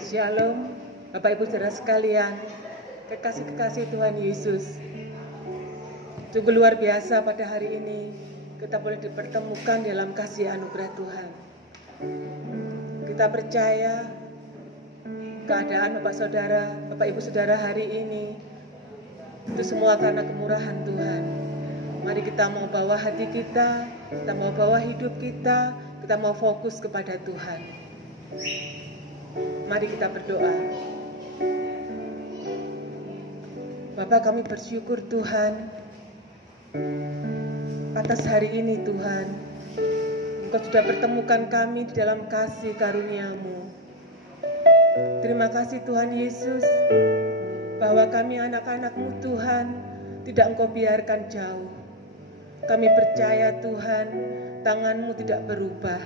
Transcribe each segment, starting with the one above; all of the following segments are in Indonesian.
Shalom, Bapak Ibu Saudara sekalian, kekasih-kekasih Tuhan Yesus. Sungguh luar biasa pada hari ini kita boleh dipertemukan dalam kasih anugerah Tuhan. Kita percaya keadaan Bapak Ibu Saudara hari ini itu semua karena kemurahan Tuhan. Mari kita mau bawa hati kita mau bawa hidup kita mau fokus kepada Tuhan. Mari kita berdoa. Bapa, kami bersyukur Tuhan atas hari ini Tuhan. Engkau sudah pertemukan kami di dalam kasih karunia-Mu. Terima kasih Tuhan Yesus, bahwa kami anak-anak-Mu Tuhan tidak Engkau biarkan jauh. Kami percaya Tuhan, tangan-Mu tidak berubah.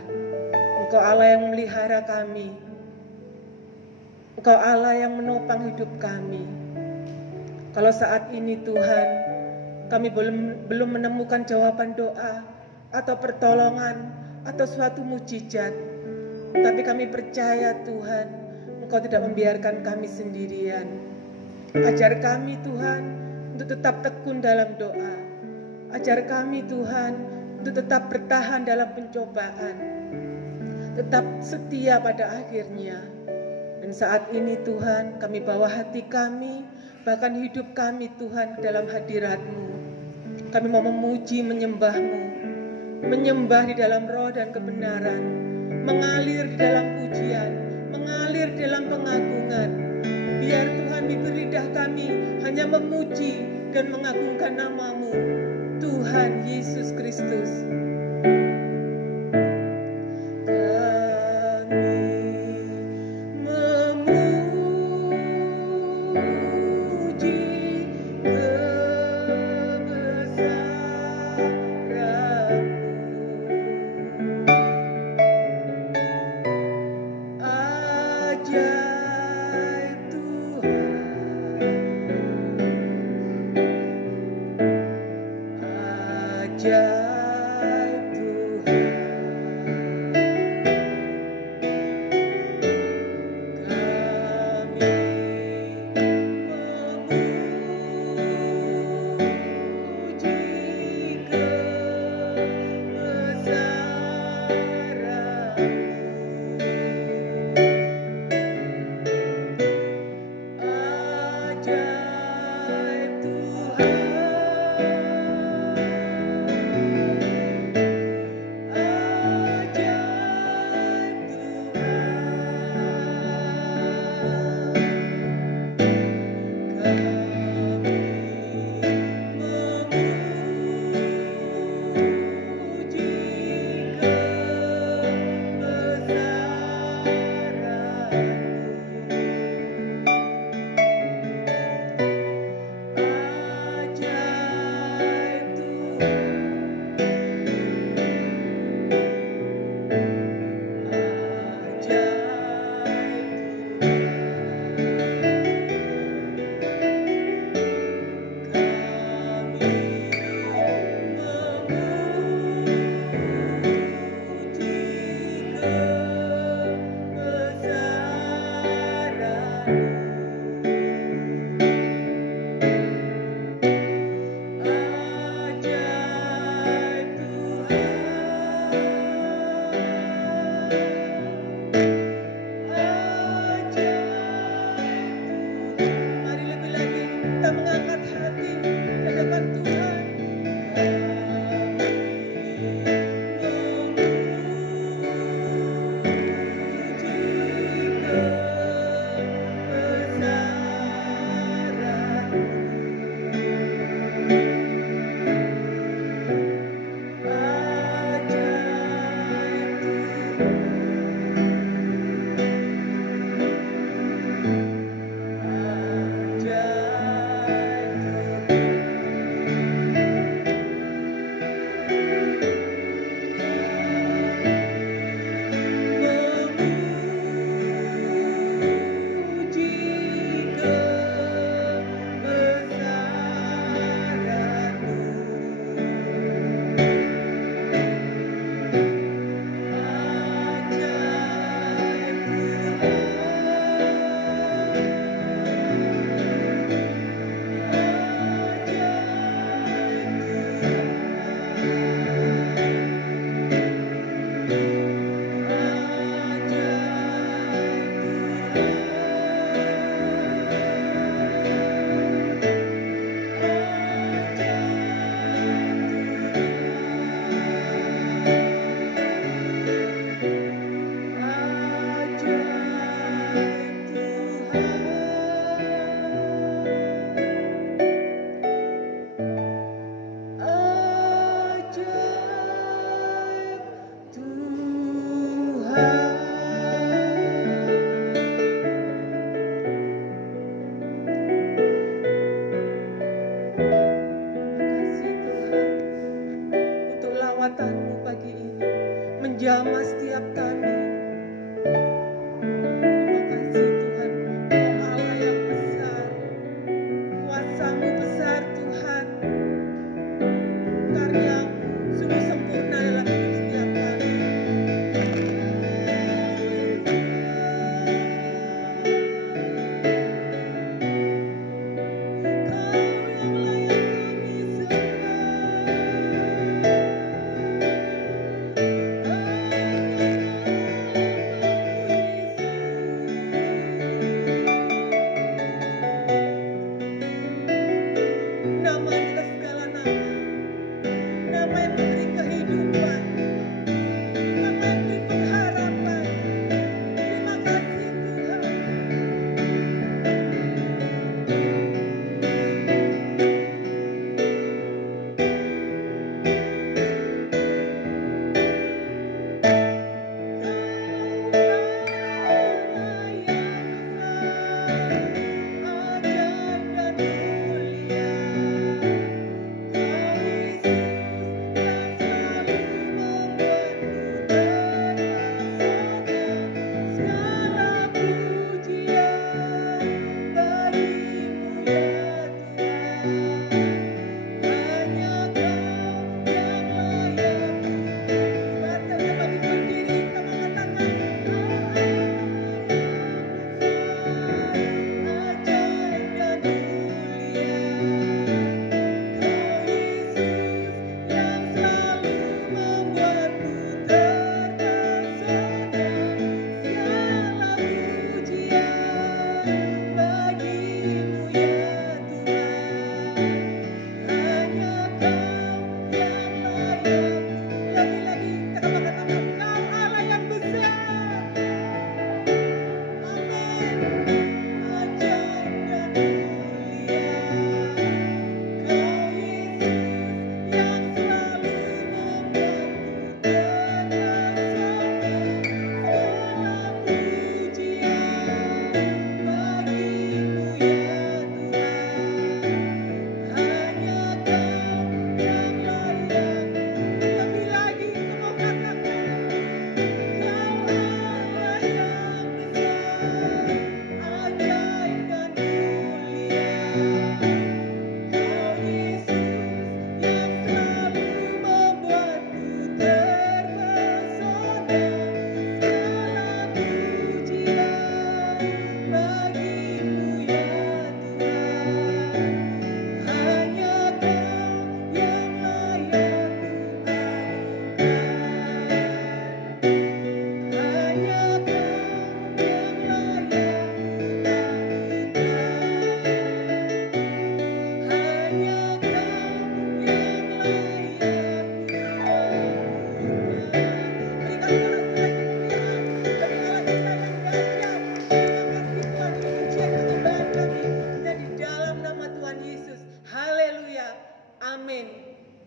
Engkau Allah yang memelihara kami. Engkau Allah yang menopang hidup kami. Kalau saat ini Tuhan, kami belum menemukan jawaban doa atau pertolongan atau suatu mujizat, tapi kami percaya Tuhan, Engkau tidak membiarkan kami sendirian. Ajar kami Tuhan untuk tetap tekun dalam doa. Ajar kami Tuhan untuk tetap bertahan dalam pencobaan. Tetap setia pada akhirnya. Dan saat ini Tuhan, kami bawa hati kami, bahkan hidup kami Tuhan dalam hadirat-Mu. Kami mau memuji, menyembah-Mu, menyembah di dalam roh dan kebenaran, mengalir di dalam pujian, mengalir di dalam pengagungan. Biar Tuhan bibir lidah kami hanya memuji dan mengagungkan nama-Mu, Tuhan Yesus Kristus. menjamah setiap kami. Terima kasih Tuhan, Kau Allah yang besar, kuasa-Mu besar Tuhan, karya-Mu sungguh sempurna dalam hidup setiap kami. Nama di atas segala nama, nama yang memberi kehidupan, nama yang memberi pengharapan. Terima kasih Tuhan.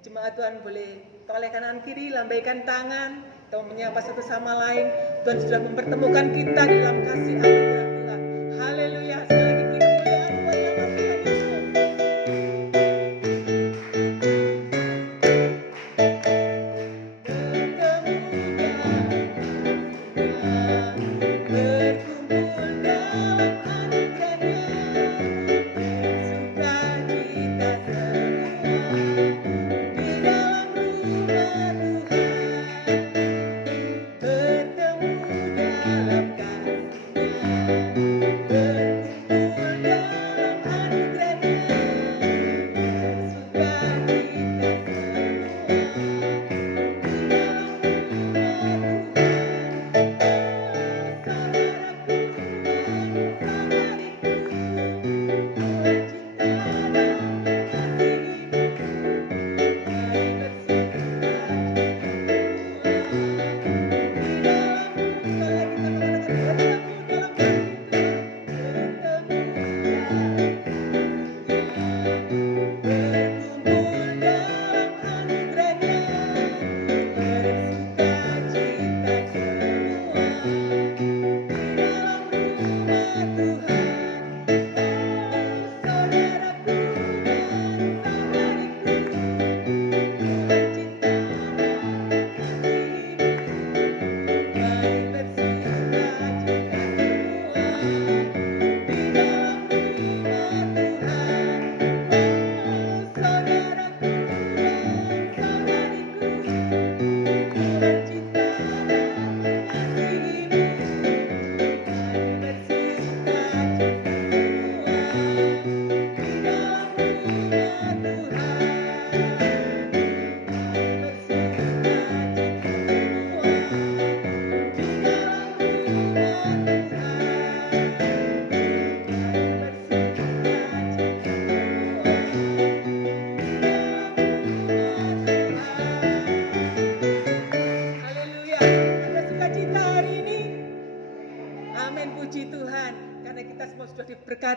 Jemaat Tuhan boleh toleh kanan kiri, lambaikan tangan, kita menyapa satu sama lain. Tuhan sudah mempertemukan kita di dalam kasih anugerah Tuhan. Haleluya. Sekali lagi beri kemuliaan buat nama Tuhan Yesus. Bertemu dalam kasih-Nya.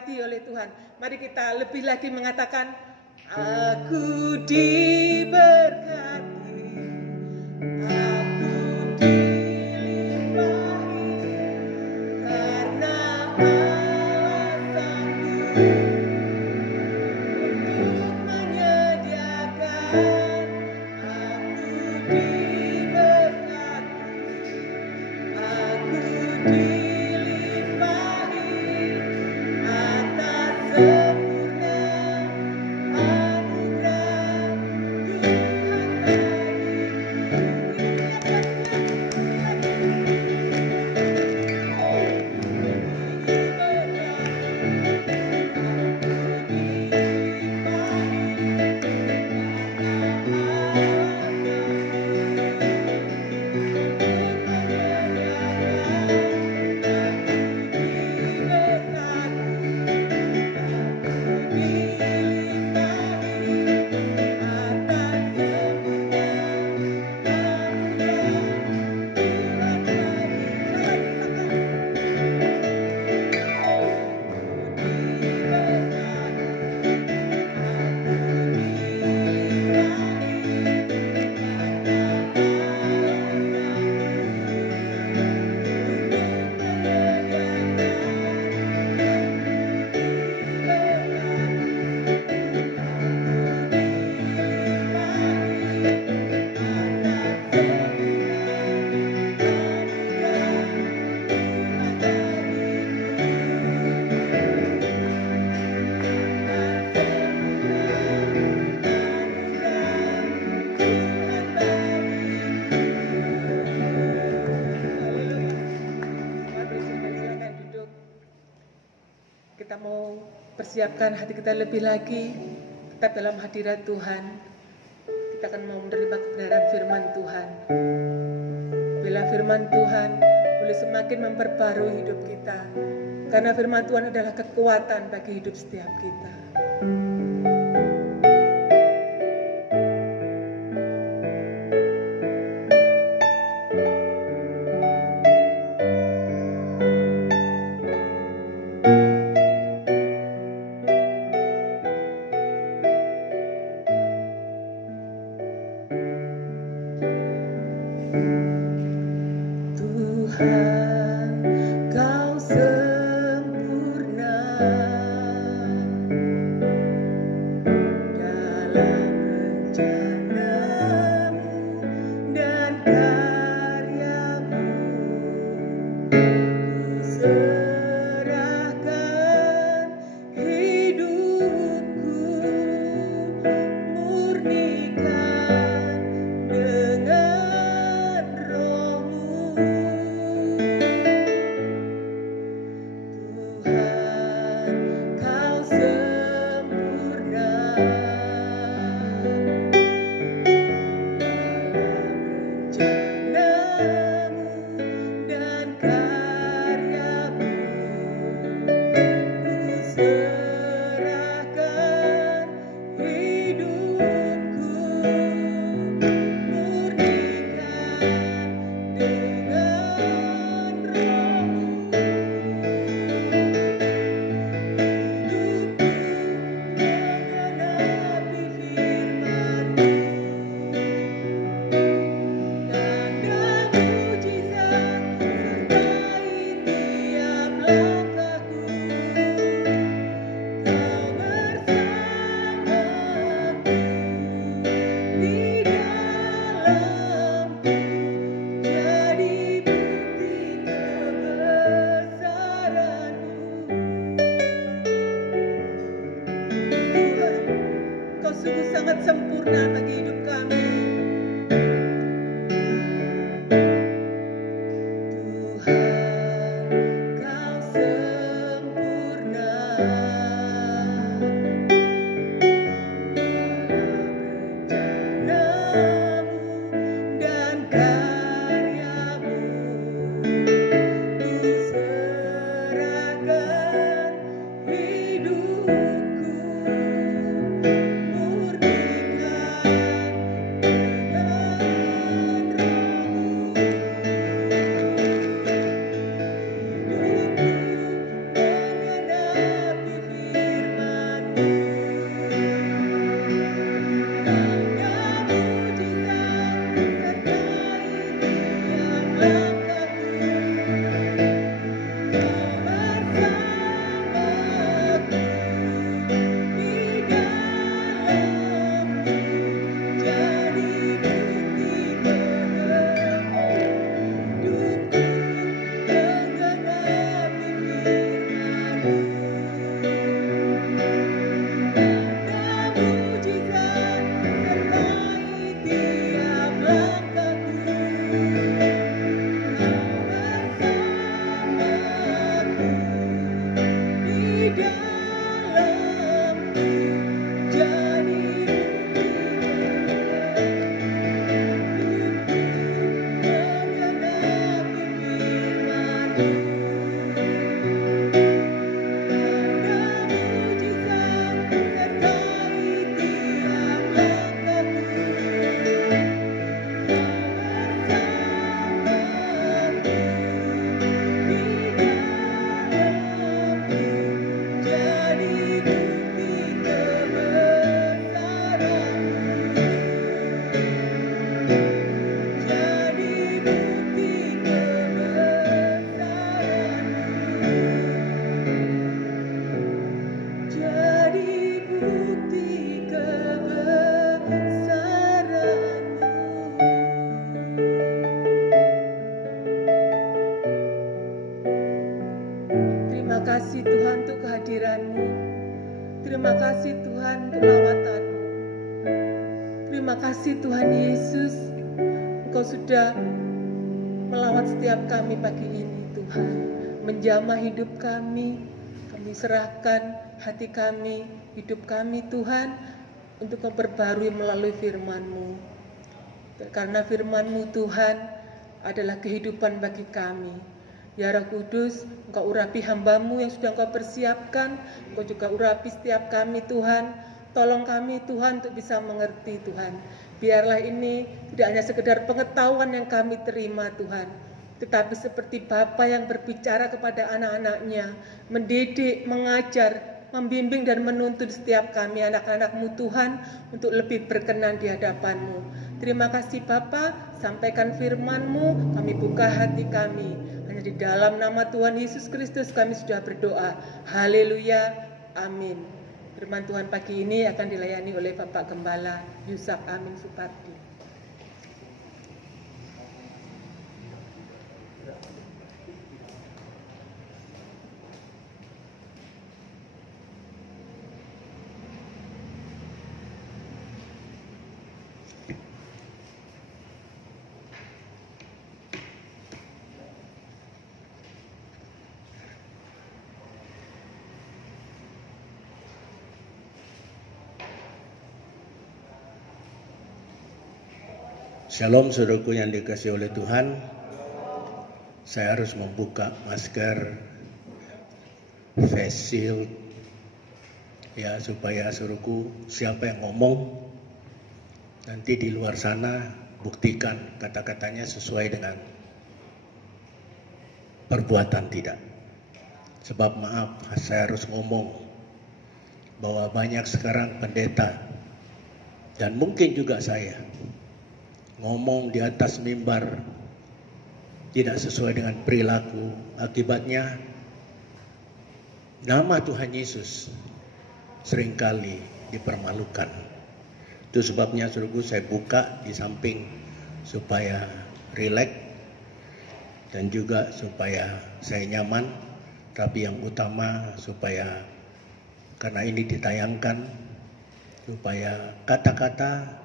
diberkati oleh Tuhan. Mari kita lebih lagi mengatakan, aku diberkati, aku dilimpahi, karena Allah sanggup untuk menyediakan. Aku diberkati, aku dilimpahi atas sempurna anugerah Tuhan kita mau persiapkan hati kita lebih lagi, tetap dalam hadirat Tuhan. Kita akan mau menerima kebenaran firman Tuhan. Bila firman Tuhan boleh semakin memperbarui hidup kita, karena firman Tuhan adalah kekuatan bagi hidup setiap kita. Tuhan, Kau sempurna dalam rencana-Mu dan karya-Mu. Ku serahkan hidupku, murnikan dengan Roh-Mu. Tuhan, Kau sempurna dalam rencana-Mu dan karya-Mu. Ku serahkan hidupku, murnikan dengan Roh-Mu. Hidupku menggenapi firman-Mu, tanda mujizat sertai tiap langkahku. Kau bersamaku di dalamku, jadi bukti kebesaran-Mu. Tuhan, Kau sungguh sangat sempurna bagi hidup kami. Tuhan, Kau sempurna dalam rencana-Mu dan karya-Mu. Ku serahkan hidupku, murnikan Terima kasih Tuhan Yesus, Engkau sudah melawat setiap kami pagi ini Tuhan, menjamah hidup kami serahkan hati kami, hidup kami Tuhan, untuk memperbarui melalui firman-Mu. Karena firman-Mu Tuhan adalah kehidupan bagi kami. Ya Roh Kudus, Engkau urapi hamba-Mu yang sudah Engkau persiapkan, Engkau juga urapi setiap kami Tuhan. Tolong kami Tuhan untuk bisa mengerti Tuhan. Biarlah ini tidak hanya sekedar pengetahuan yang kami terima Tuhan, tetapi seperti Bapa yang berbicara kepada anak-anaknya, mendidik, mengajar, membimbing dan menuntun setiap kami anak-anak-Mu Tuhan untuk lebih berkenan di hadapan-Mu. Terima kasih Bapa, sampaikan firman-Mu, kami buka hati kami. Hanya di dalam nama Tuhan Yesus Kristus kami sudah berdoa. Haleluya, amin. Firman Tuhan pagi ini akan dilayani oleh Bapak Gembala Yusuf Amin Supardi. Shalom saudaraku yang dikasihi oleh Tuhan. Saya harus membuka masker face shield ya, supaya saudaraku siapa yang ngomong nanti di luar sana buktikan kata-katanya sesuai dengan perbuatan tidak. Sebab maaf, saya harus ngomong bahwa banyak sekarang pendeta dan mungkin juga saya ngomong di atas mimbar tidak sesuai dengan perilaku. Akibatnya nama Tuhan Yesus seringkali dipermalukan. Itu sebabnya saudaraku saya buka di samping supaya rileks dan juga supaya saya nyaman, tapi yang utama supaya karena ini ditayangkan supaya kata-kata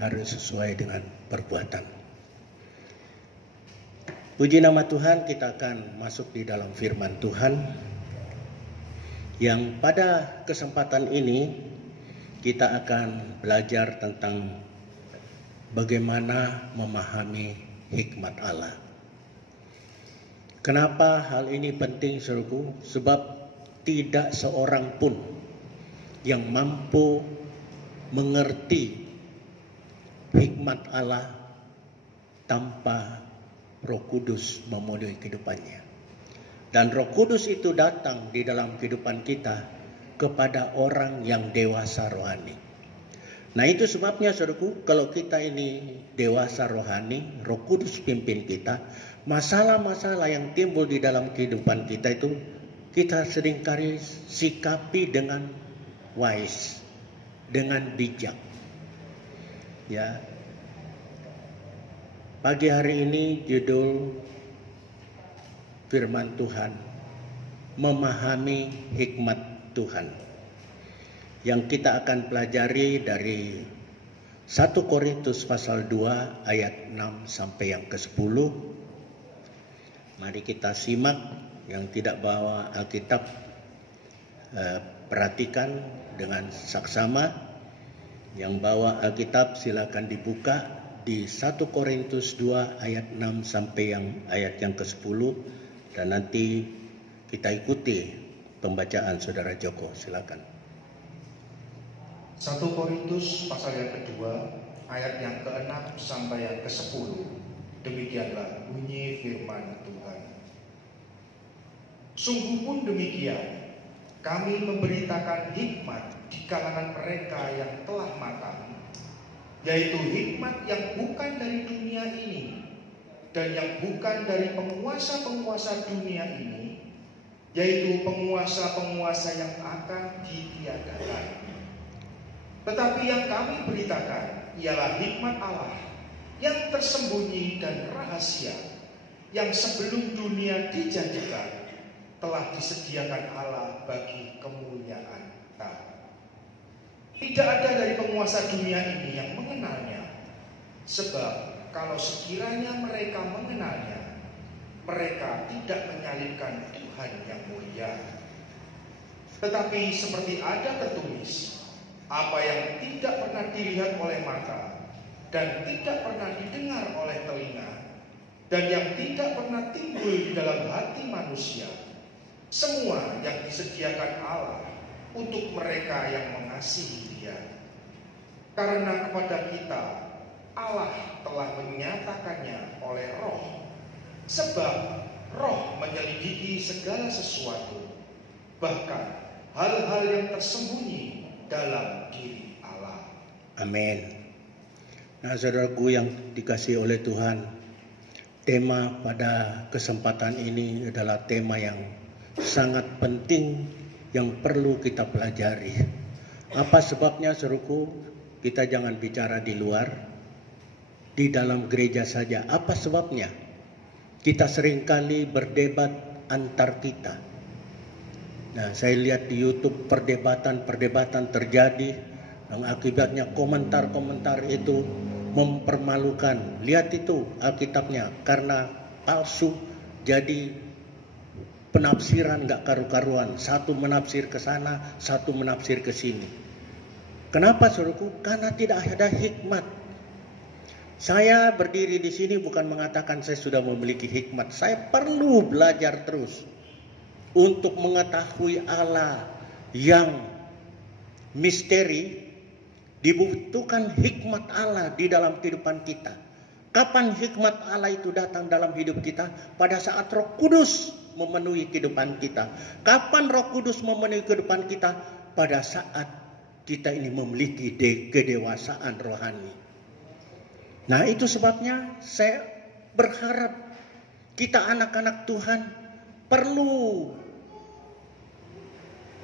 harus sesuai dengan perbuatan. Puji nama Tuhan, kita akan masuk di dalam firman Tuhan yang pada kesempatan ini kita akan belajar tentang bagaimana memahami hikmat Allah. Kenapa hal ini penting saudaraku? Sebab tidak seorang pun yang mampu mengerti hikmat Allah tanpa Roh Kudus memenuhi kehidupannya. Dan Roh Kudus itu datang di dalam kehidupan kita kepada orang yang dewasa rohani. Nah itu sebabnya saudaraku, kalau kita ini dewasa rohani, Roh Kudus pimpin kita, masalah-masalah yang timbul di dalam kehidupan kita itu kita seringkali sikapi dengan wise, dengan bijak. Ya, pagi hari ini judul firman Tuhan, memahami hikmat Tuhan, yang kita akan pelajari dari 1 Korintus pasal 2 ayat 6 sampai yang ke-10. Mari kita simak. Yang tidak bawa Alkitab, perhatikan dengan saksama. Yang bawa Alkitab silakan dibuka di 1 Korintus 2 ayat 6 sampai ayat yang ke-10 dan nanti kita ikuti pembacaan Saudara Joko, silakan. 1 Korintus pasal yang kedua ayat yang ke-6 sampai yang ke-10. Demikianlah bunyi firman Tuhan. Sungguh pun demikian, kami memberitakan hikmat di kalangan mereka yang telah matang, yaitu hikmat yang bukan dari dunia ini dan yang bukan dari penguasa-penguasa dunia ini, yaitu penguasa-penguasa yang akan ditiadakan. Tetapi yang kami beritakan ialah hikmat Allah yang tersembunyi dan rahasia, yang sebelum dunia dijadikan telah disediakan Allah bagi kemuliaan kami. Tidak ada dari penguasa dunia ini yang mengenalnya. Sebab kalau sekiranya mereka mengenalnya, mereka tidak menyalibkan Tuhan yang mulia. Tetapi seperti ada tertulis, apa yang tidak pernah dilihat oleh mata dan tidak pernah didengar oleh telinga dan yang tidak pernah timbul di dalam hati manusia, semua yang disediakan Allah untuk mereka yang mengasihi Dia. Karena kepada kita Allah telah menyatakannya oleh Roh, sebab Roh menyelidiki segala sesuatu, bahkan hal-hal yang tersembunyi dalam diri Allah. Amin. Nah, saudaraku yang dikasihi oleh Tuhan, tema pada kesempatan ini adalah tema yang sangat penting yang perlu kita pelajari. Apa sebabnya, saudaraku? Kita jangan bicara di luar, di dalam gereja saja. Apa sebabnya? Kita seringkali berdebat antar kita. Nah, saya lihat di YouTube perdebatan terjadi, yang akibatnya komentar-komentar itu mempermalukan. Lihat itu Alkitabnya, karena palsu jadi penafsiran gak karu-karuan. Satu menafsir ke sana, satu menafsir ke sini. Kenapa, saudaraku? Karena tidak ada hikmat. Saya berdiri di sini bukan mengatakan saya sudah memiliki hikmat. Saya perlu belajar terus untuk mengetahui Allah yang misteri. Dibutuhkan hikmat Allah di dalam kehidupan kita. Kapan hikmat Allah itu datang dalam hidup kita? Pada saat Roh Kudus memenuhi kehidupan kita. Kapan Roh Kudus memenuhi kehidupan kita? Pada saat kita ini memiliki kedewasaan rohani. Nah, itu sebabnya saya berharap kita anak-anak Tuhan perlu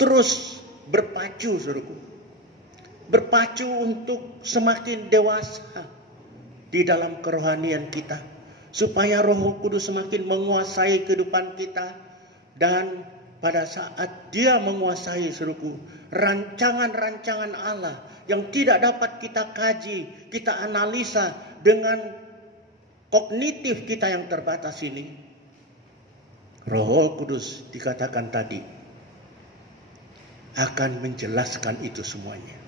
terus berpacu, saudaraku. Berpacu untuk semakin dewasa di dalam kerohanian kita, supaya Roh Kudus semakin menguasai kehidupan kita, dan pada saat Dia menguasai, saudaraku, rancangan-rancangan Allah yang tidak dapat kita kaji, kita analisa dengan kognitif kita yang terbatas ini, Roh Kudus dikatakan tadi akan menjelaskan itu semuanya.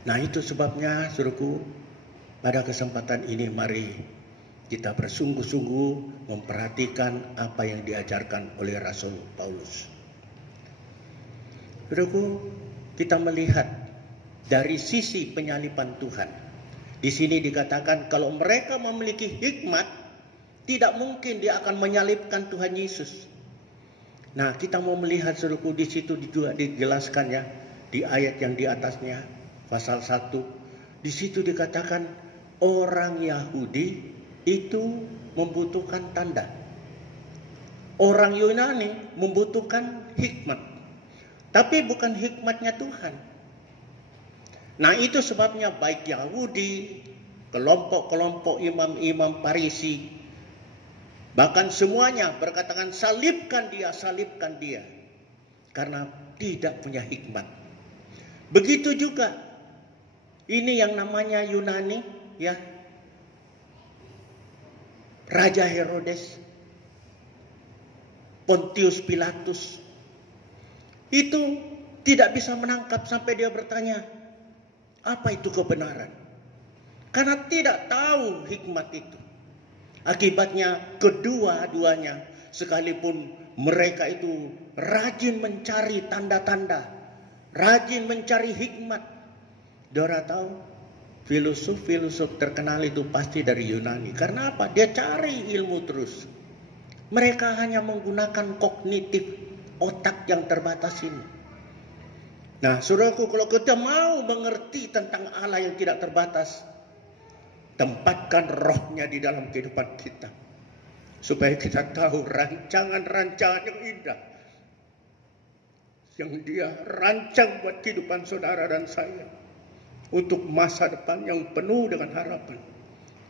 Nah, itu sebabnya, saudaraku, pada kesempatan ini mari kita bersungguh-sungguh memperhatikan apa yang diajarkan oleh Rasul Paulus. Saudaraku, kita melihat dari sisi penyaliban Tuhan. Di sini dikatakan kalau mereka memiliki hikmat, tidak mungkin dia akan menyalibkan Tuhan Yesus. Nah, kita mau melihat, saudaraku, di situ juga dijelaskannya di ayat yang di atasnya. Pasal 1, di situ dikatakan orang Yahudi itu membutuhkan tanda. Orang Yunani membutuhkan hikmat. Tapi bukan hikmatnya Tuhan. Nah, itu sebabnya baik Yahudi, kelompok-kelompok imam-imam Farisi, bahkan semuanya berkatakan salibkan dia. Karena tidak punya hikmat. Begitu juga ini yang namanya Yunani, ya. Raja Herodes, Pontius Pilatus, itu tidak bisa menangkap sampai dia bertanya, apa itu kebenaran? Karena tidak tahu hikmat itu. Akibatnya kedua-duanya, sekalipun mereka itu rajin mencari tanda-tanda, rajin mencari hikmat, Dora tahu filosof terkenal itu pasti dari Yunani. Karena apa? Dia cari ilmu terus. Mereka hanya menggunakan kognitif otak yang terbatas ini. Nah, saudaraku, kalau kita mau mengerti tentang Allah yang tidak terbatas, tempatkan rohnya di dalam kehidupan kita. Supaya kita tahu rancangan-rancangan yang indah yang Dia rancang buat kehidupan saudara dan saya. Untuk masa depan yang penuh dengan harapan.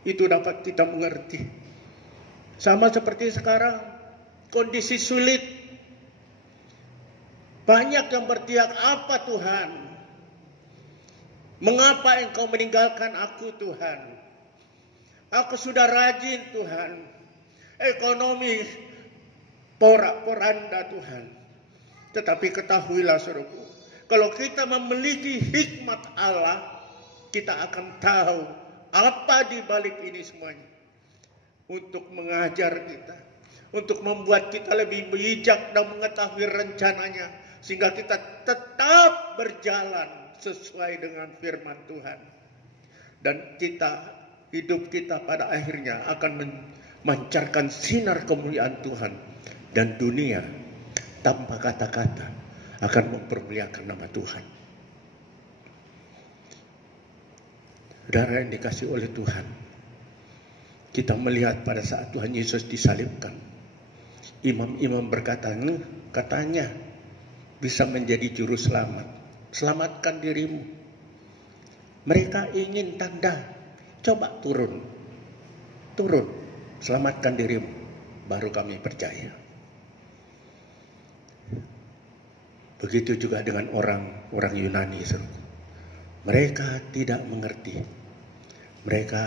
Itu dapat kita mengerti. Sama seperti sekarang, kondisi sulit. Banyak yang berteriak, apa Tuhan? Mengapa Engkau meninggalkan aku, Tuhan? Aku sudah rajin, Tuhan. Ekonomi porak-poranda, Tuhan. Tetapi ketahuilah, saudaraku, kalau kita memiliki hikmat Allah, kita akan tahu apa di balik ini semuanya. Untuk mengajar kita, untuk membuat kita lebih bijak dan mengetahui rencananya, sehingga kita tetap berjalan sesuai dengan firman Tuhan. Dan hidup kita pada akhirnya akan memancarkan sinar kemuliaan Tuhan. Dan dunia tanpa kata-kata akan mempermuliakan nama Tuhan. Saudara yang dikasih oleh Tuhan, kita melihat pada saat Tuhan Yesus disalibkan, imam-imam berkata, katanya bisa menjadi juru selamat. Selamatkan dirimu. Mereka ingin tanda. Coba turun. Selamatkan dirimu. Baru kami percaya. Begitu juga dengan orang Yunani. Mereka tidak mengerti. Mereka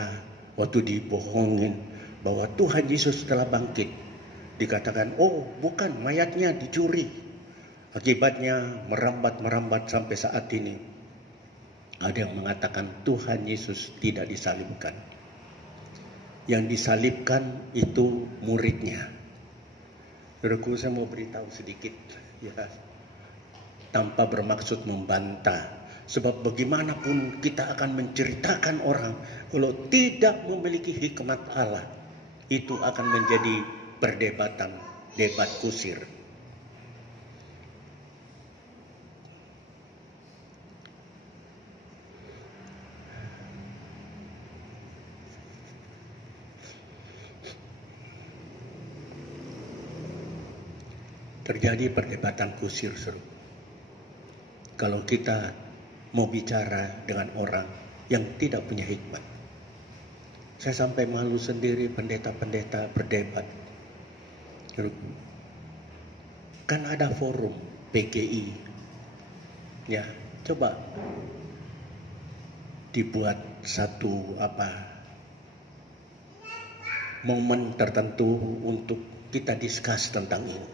waktu dibohongin bahwa Tuhan Yesus telah bangkit, dikatakan, oh bukan, mayatnya dicuri. Akibatnya merambat sampai saat ini. Ada yang mengatakan Tuhan Yesus tidak disalibkan. Yang disalibkan itu muridnya. Saudaraku, saya mau beritahu sedikit, ya, tanpa bermaksud membantah. Sebab bagaimanapun kita akan menceritakan orang, kalau tidak memiliki hikmat Allah, itu akan menjadi perdebatan, debat kusir. Terjadi perdebatan kusir, saudara. Kalau kita mau bicara dengan orang yang tidak punya hikmat. Saya sampai malu sendiri pendeta-pendeta berdebat. Kan ada forum PGI. Ya, coba dibuat satu momen tertentu untuk kita discuss tentang ini.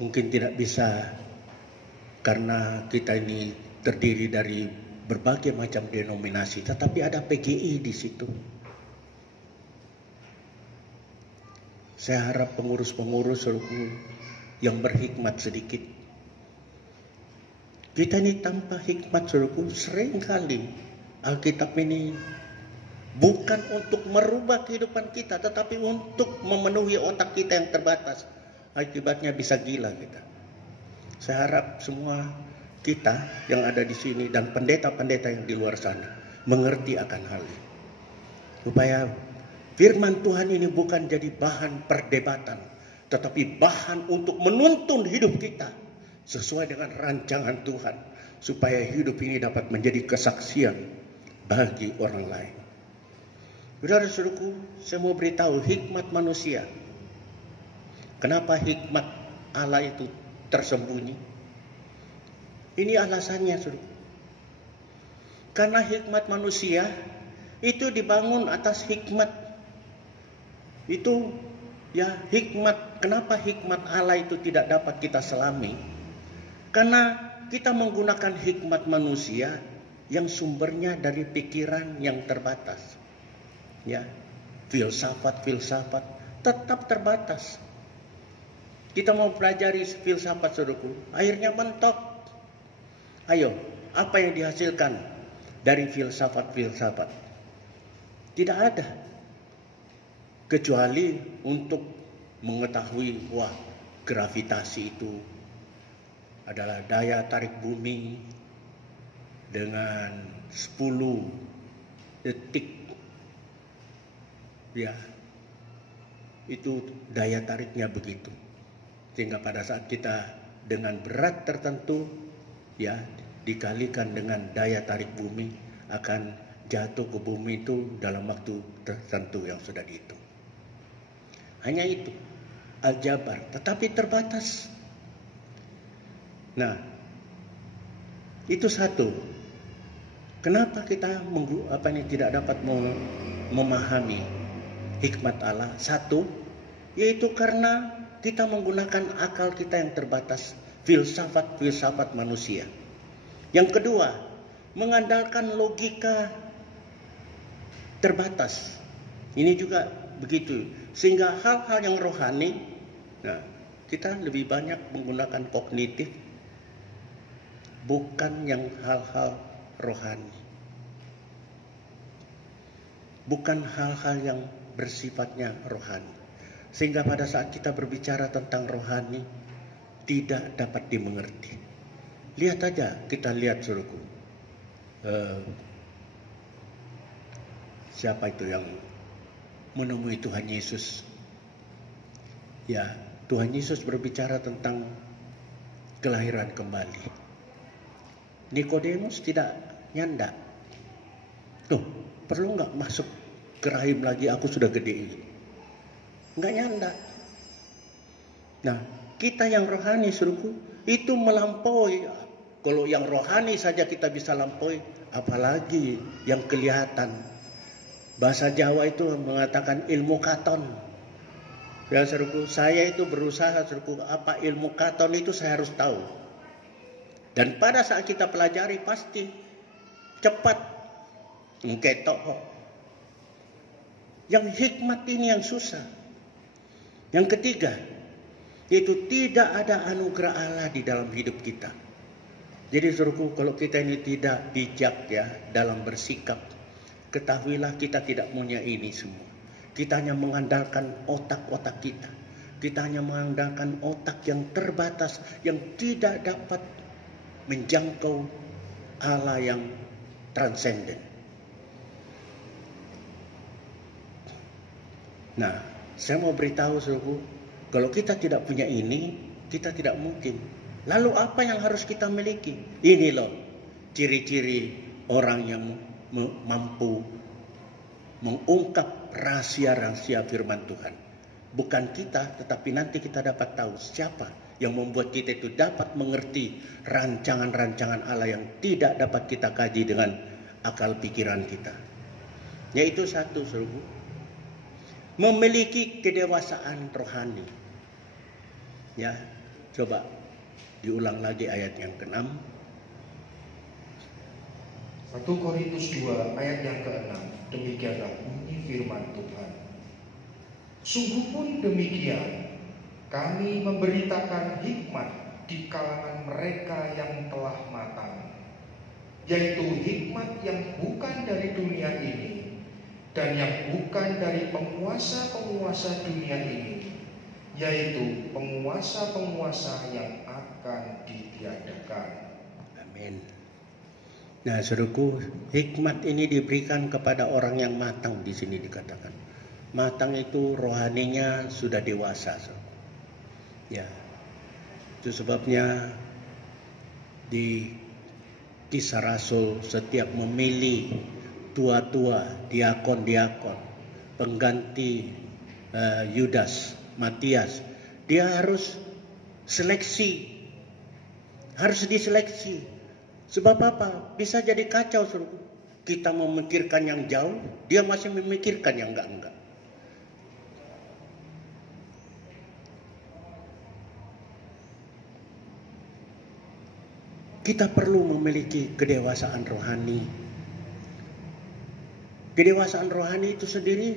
Mungkin tidak bisa karena kita ini terdiri dari berbagai macam denominasi, tetapi ada PGI di situ. Saya harap pengurus-pengurus yang berhikmat sedikit. Kita ini tanpa hikmat, saudaraku, seringkali Alkitab ini bukan untuk merubah kehidupan kita, tetapi untuk memenuhi otak kita yang terbatas. Akibatnya bisa gila kita. Saya harap semua kita yang ada di sini dan pendeta-pendeta yang di luar sana mengerti akan hal ini. Supaya firman Tuhan ini bukan jadi bahan perdebatan, tetapi bahan untuk menuntun hidup kita sesuai dengan rancangan Tuhan, supaya hidup ini dapat menjadi kesaksian bagi orang lain. Saudara-saudaraku, saya mau beritahu hikmat manusia. Kenapa hikmat Allah itu tersembunyi? Ini alasannya, saudara. Karena hikmat manusia itu dibangun atas hikmat. Itu ya hikmat. Kenapa hikmat Allah itu tidak dapat kita selami? Karena kita menggunakan hikmat manusia yang sumbernya dari pikiran yang terbatas. Ya, filsafat tetap terbatas. Kita mau pelajari filsafat, saudaraku, akhirnya mentok. Ayo, apa yang dihasilkan dari filsafat? Tidak ada. Kecuali untuk mengetahui, wah, gravitasi itu adalah daya tarik bumi dengan 10 detik. Ya, itu daya tariknya begitu. Sehingga pada saat kita dengan berat tertentu, ya, dikalikan dengan daya tarik bumi, akan jatuh ke bumi itu dalam waktu tertentu yang sudah dihitung. Hanya itu, aljabar, tetapi terbatas. Nah, itu satu. Kenapa kita tidak dapat memahami hikmat Allah? Satu, yaitu karena kita menggunakan akal kita yang terbatas, filsafat manusia. Yang kedua, mengandalkan logika terbatas. Ini juga begitu. Sehingga hal-hal yang rohani, nah, kita lebih banyak menggunakan kognitif, bukan yang hal-hal rohani. Bukan hal-hal yang bersifatnya rohani. Sehingga pada saat kita berbicara tentang rohani, tidak dapat dimengerti. Lihat aja, kita lihat suruhku. Siapa itu yang menemui Tuhan Yesus? Ya, Tuhan Yesus berbicara tentang kelahiran kembali. Nikodemus tidak nyanda. Loh, perlu nggak masuk ke rahim lagi? Aku sudah gede ini. Nggak nyanda. Nah, kita yang rohani suruhku itu melampaui. Kalau yang rohani saja kita bisa lampaui, apalagi yang kelihatan. Bahasa Jawa itu mengatakan ilmu katon. Ya suruhku, saya itu berusaha suruhku, apa ilmu katon itu saya harus tahu. Dan pada saat kita pelajari pasti cepat ngketok. Yang hikmat ini yang susah. Yang ketiga, yaitu tidak ada anugerah Allah di dalam hidup kita. Jadi suruhku, kalau kita ini tidak bijak ya dalam bersikap, ketahuilah kita tidak punya ini semua. Kita hanya mengandalkan otak-otak kita. Kita hanya mengandalkan otak yang terbatas, yang tidak dapat menjangkau Allah yang transenden. Nah, saya mau beritahu suruhku, kalau kita tidak punya ini, kita tidak mungkin. Lalu apa yang harus kita miliki? Ini loh ciri-ciri orang yang mampu mengungkap rahasia-rahasia firman Tuhan. Bukan kita, tetapi nanti kita dapat tahu siapa yang membuat kita itu dapat mengerti rancangan-rancangan Allah yang tidak dapat kita kaji dengan akal pikiran kita. Yaitu satu, suruhku, memiliki kedewasaan rohani. Ya, coba diulang lagi ayat yang ke-6. 1 Korintus 2 ayat yang ke-6. Demikianlah bunyi firman Tuhan. Sungguh pun demikian, kami memberitakan hikmat di kalangan mereka yang telah matang, yaitu hikmat yang bukan dari dunia ini dan yang bukan dari penguasa-penguasa dunia ini, yaitu penguasa-penguasa yang akan ditiadakan. Amin. Nah, saudaraku, hikmat ini diberikan kepada orang yang matang. Di sini dikatakan matang itu rohaninya sudah dewasa. Ya, itu sebabnya di Kisah Rasul setiap memilih tua-tua, diakon-diakon, pengganti Yudas, Matias, dia harus seleksi, harus diseleksi. Sebab apa? Bisa jadi kacau. Kita memikirkan yang jauh, dia masih memikirkan yang enggak-enggak. Kita perlu memiliki kedewasaan rohani. Kedewasaan rohani itu sendiri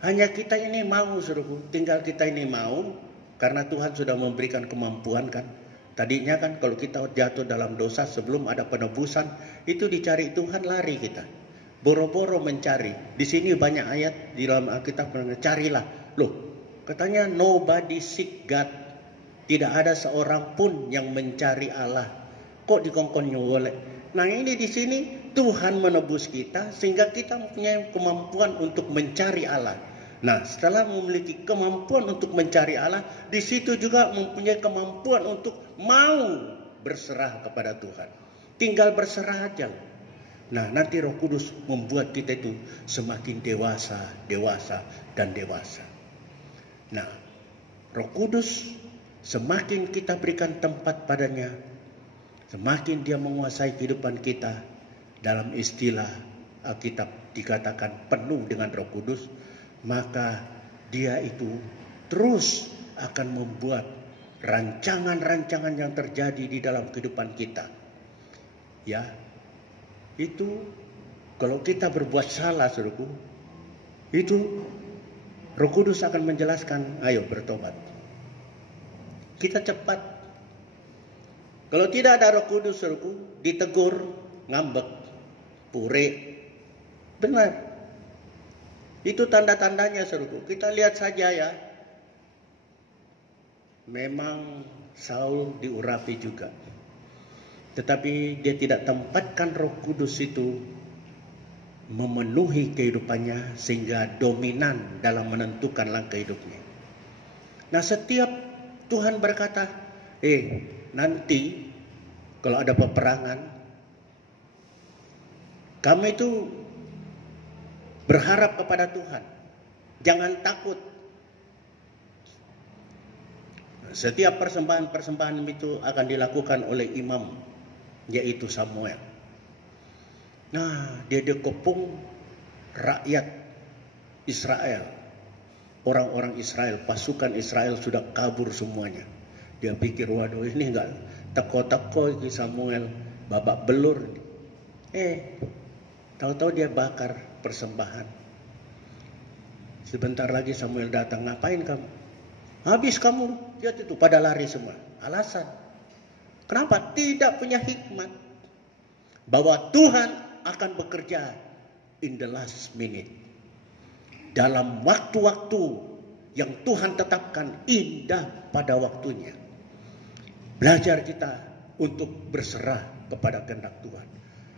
hanya kita ini mau, saudaraku. Tinggal kita ini mau, karena Tuhan sudah memberikan kemampuan kan. Tadinya kan kalau kita jatuh dalam dosa sebelum ada penebusan, itu dicari Tuhan, lari kita. Boro-boro mencari. Di sini banyak ayat di dalam Alkitab, carilah. Loh, katanya nobody seek God. Tidak ada seorang pun yang mencari Allah. Kok dikongkon oleh? Nah, ini di sini Tuhan menebus kita sehingga kita mempunyai kemampuan untuk mencari Allah. Nah, setelah memiliki kemampuan untuk mencari Allah, di situ juga mempunyai kemampuan untuk mau berserah kepada Tuhan. Tinggal berserah aja. Nah, nanti Roh Kudus membuat kita itu semakin dewasa, dan dewasa. Nah, Roh Kudus semakin kita berikan tempat padanya, semakin dia menguasai kehidupan kita, dalam istilah Alkitab dikatakan penuh dengan Roh Kudus, maka dia itu terus akan membuat rancangan-rancangan yang terjadi di dalam kehidupan kita. Ya, itu kalau kita berbuat salah, saudaraku, itu Roh Kudus akan menjelaskan, ayo bertobat. Kita cepat. Kalau tidak ada Roh Kudus, saudaraku, ditegur, ngambek, pure. Benar. Itu tanda-tandanya, saudaraku. Kita lihat saja ya. Memang Saul diurapi juga. Tetapi dia tidak tempatkan Roh Kudus itu memenuhi kehidupannya sehingga dominan dalam menentukan langkah hidupnya. Nah, setiap Tuhan berkata, nanti kalau ada peperangan, kamu itu berharap kepada Tuhan. Jangan takut. Setiap persembahan-persembahan itu akan dilakukan oleh imam, yaitu Samuel. Nah, dia dikepung rakyat Israel. Orang-orang Israel, pasukan Israel sudah kabur semuanya. Dia pikir, waduh ini enggak teko-teko ini Samuel, babak belur. Tahu-tahu dia bakar persembahan. Sebentar lagi Samuel datang, ngapain kamu? Habis kamu. Lihat itu, pada lari semua. Alasan. Kenapa? Tidak punya hikmat. Bahwa Tuhan akan bekerja in the last minute. Dalam waktu-waktu yang Tuhan tetapkan indah pada waktunya. Belajar kita untuk berserah kepada kehendak Tuhan.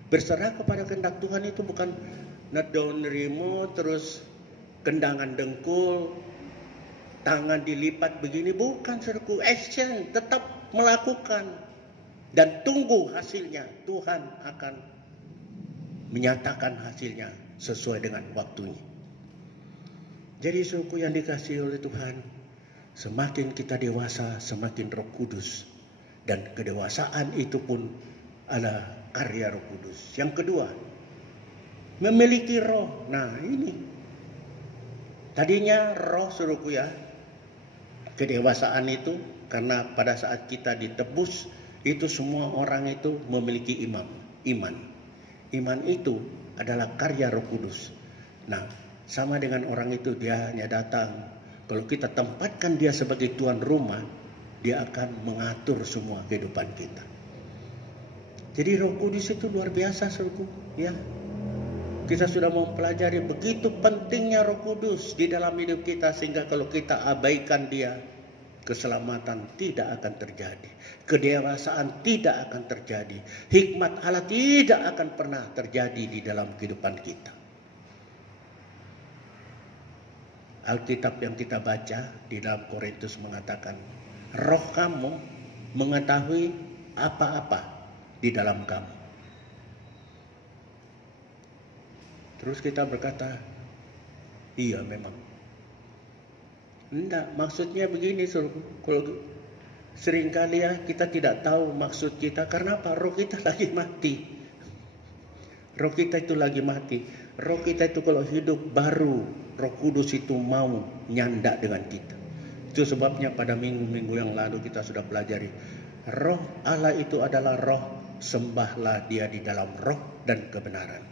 Berserah kepada kehendak Tuhan itu bukan ngedon remote terus kendangan dengkul, tangan dilipat begini, bukan, saudaraku. Action, tetap melakukan dan tunggu hasilnya. Tuhan akan menyatakan hasilnya sesuai dengan waktunya. Jadi saudaraku yang dikasihi oleh Tuhan, semakin kita dewasa, semakin Roh Kudus, dan kedewasaan itu pun adalah karya Roh Kudus. Yang kedua, memiliki roh. Nah, ini tadinya roh, saudaraku ya, kedewasaan itu karena pada saat kita ditebus itu semua orang itu memiliki iman. Iman itu adalah karya Roh Kudus. Nah, sama dengan orang itu, dia hanya datang. Kalau kita tempatkan dia sebagai tuan rumah, dia akan mengatur semua kehidupan kita. Jadi Roh Kudus itu luar biasa, saudaraku, ya. Kita sudah mempelajari begitu pentingnya Roh Kudus di dalam hidup kita, sehingga kalau kita abaikan dia, keselamatan tidak akan terjadi. Kedewasaan tidak akan terjadi. Hikmat Allah tidak akan pernah terjadi di dalam kehidupan kita. Alkitab yang kita baca di dalam Korintus mengatakan, roh kamu mengetahui apa-apa di dalam kamu. Terus kita berkata, iya memang. Enggak, maksudnya begini, kalau seringkali ya kita tidak tahu maksud kita. Karena apa? Roh kita lagi mati. Roh kita itu lagi mati. Roh kita itu kalau hidup baru, Roh Kudus itu mau nyanda dengan kita. Itu sebabnya pada minggu-minggu yang lalu kita sudah pelajari, Roh Allah itu adalah roh, sembahlah dia di dalam roh dan kebenaran.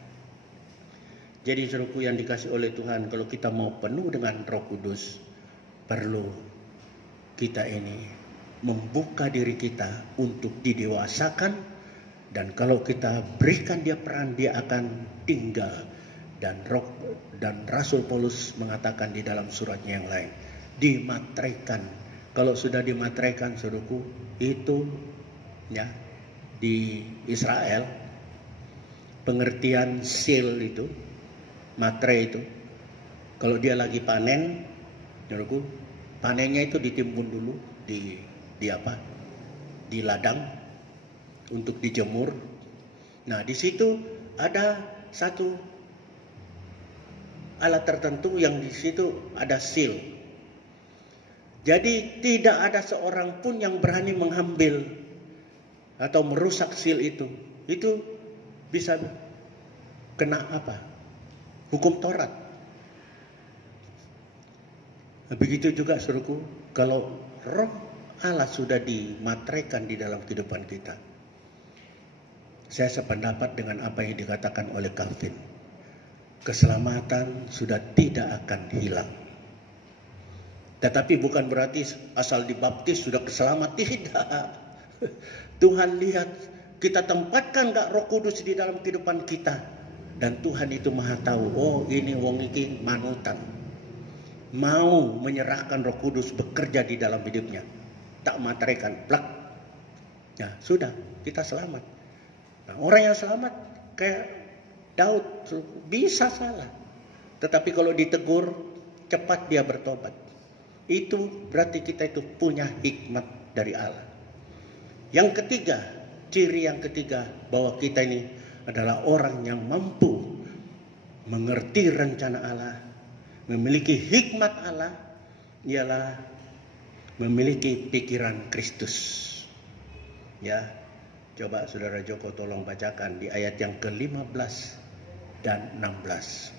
Jadi saudaraku yang dikasih oleh Tuhan, kalau kita mau penuh dengan Roh Kudus, perlu kita ini membuka diri kita untuk didewasakan, dan kalau kita berikan dia peran, dia akan tinggal. Dan Rasul Paulus mengatakan di dalam suratnya yang lain, dimateraikan. Kalau sudah dimateraikan, saudaraku, itu ya di Israel pengertian seal itu, materai itu, kalau dia lagi panen, saudaraku, panennya itu ditimbun dulu di ladang untuk dijemur. Nah, di situ ada satu alat tertentu yang di situ ada seal. Jadi tidak ada seorang pun yang berani mengambil atau merusak seal itu. Itu bisa kena apa? Hukum Taurat. Begitu juga saudaraku, kalau roh Allah sudah dimateraikan di dalam kehidupan kita. Saya sependapat dengan apa yang dikatakan oleh Calvin. Keselamatan sudah tidak akan hilang. Tetapi bukan berarti asal dibaptis sudah selamat, tidak. Tuhan lihat kita tempatkan gak Roh Kudus di dalam kehidupan kita, dan Tuhan itu maha tahu. Oh, ini wong iki manutan, mau menyerahkan Roh Kudus bekerja di dalam hidupnya, tak materaikan, plak. Ya sudah, kita selamat. Nah, orang yang selamat kayak Daud bisa salah, tetapi kalau ditegur cepat dia bertobat. Itu berarti kita itu punya hikmat dari Allah. Yang ketiga, ciri yang ketiga bahwa kita ini adalah orang yang mampu mengerti rencana Allah, memiliki hikmat Allah, ialah memiliki pikiran Kristus. Ya, coba saudara Joko tolong bacakan di ayat yang ke-15 dan 16.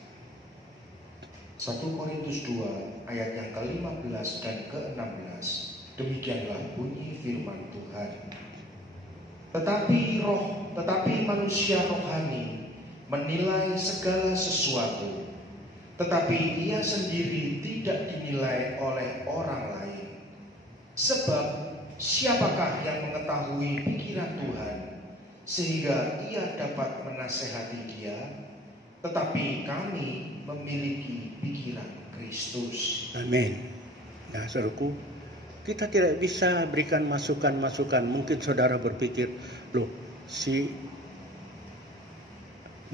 1 Korintus 2 ayat yang ke-15 dan ke-16. Demikianlah bunyi firman Tuhan. Tetapi manusia rohani menilai segala sesuatu, tetapi ia sendiri tidak dinilai oleh orang lain. Sebab siapakah yang mengetahui pikiran Tuhan sehingga ia dapat menasehati dia? Tetapi kami memiliki pikiran Kristus. Amin. Nah, saudaraku, kita tidak bisa berikan masukan-masukan. Mungkin saudara berpikir, loh, si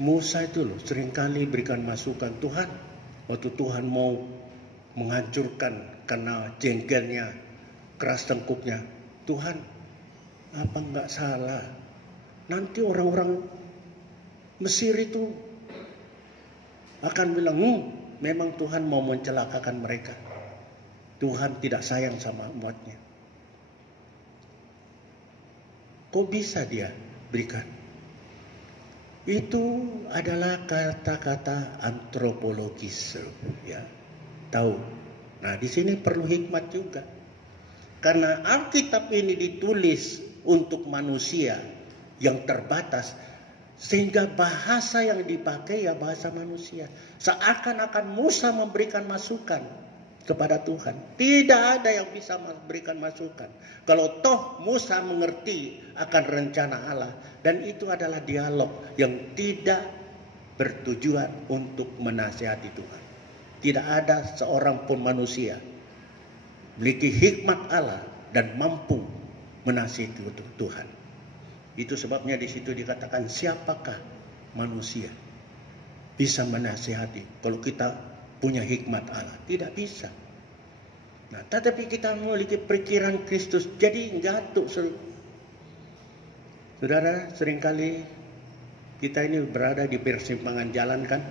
Musa itu loh seringkali berikan masukan. Tuhan, waktu Tuhan mau menghancurkan karena jengkelnya, keras tengkuknya, Tuhan, apa enggak salah? Nanti orang-orang Mesir itu akan bilang, memang Tuhan mau mencelakakan mereka. Tuhan tidak sayang sama umatnya. Kok bisa dia berikan? Itu adalah kata-kata antropologis, ya. Tahu? Nah, di sini perlu hikmat juga. Karena Alkitab ini ditulis untuk manusia yang terbatas, sehingga bahasa yang dipakai ya bahasa manusia. Seakan-akan Musa memberikan masukan kepada Tuhan. Tidak ada yang bisa memberikan masukan. Kalau toh Musa mengerti akan rencana Allah, dan itu adalah dialog yang tidak bertujuan untuk menasihati Tuhan. Tidak ada seorang pun manusia memiliki hikmat Allah dan mampu menasihati Tuhan. Itu sebabnya di situ dikatakan, siapakah manusia bisa menasihati kalau kita punya hikmat Allah? Tidak bisa. Nah, tetapi kita memiliki pikiran Kristus, jadi gatuk. Saudara, seringkali kita ini berada di persimpangan jalan kan.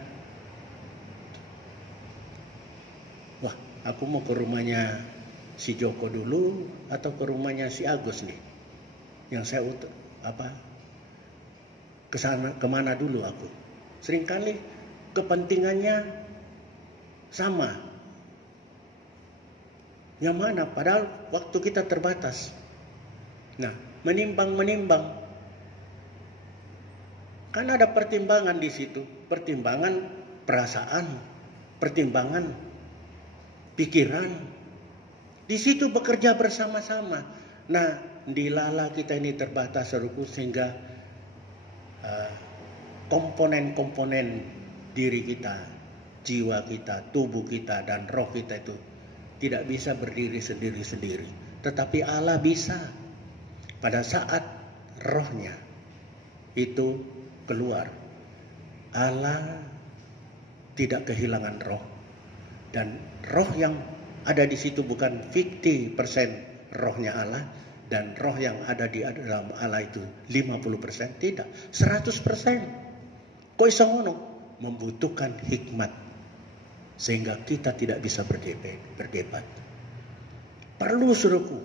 Wah, aku mau ke rumahnya si Joko dulu atau ke rumahnya si Agus nih, yang saya kesana kemana dulu aku. Seringkali kepentingannya sama. Yang mana? Padahal waktu kita terbatas. Nah, menimbang. Kan ada pertimbangan di situ. Pertimbangan perasaan, pertimbangan pikiran. Di situ bekerja bersama-sama. Nah, dilala kita ini terbatas, saudaraku, sehingga komponen-komponen diri kita, jiwa kita, tubuh kita, dan roh kita itu tidak bisa berdiri sendiri-sendiri. Tetapi Allah bisa. Pada saat rohnya itu keluar, Allah tidak kehilangan roh. Dan roh yang ada di situ bukan 50% rohnya Allah, dan roh yang ada di dalam Allah itu 50%, tidak, 100%. Kok iso ngono? Membutuhkan hikmat sehingga kita tidak bisa berdebat. Perlu, saudaraku,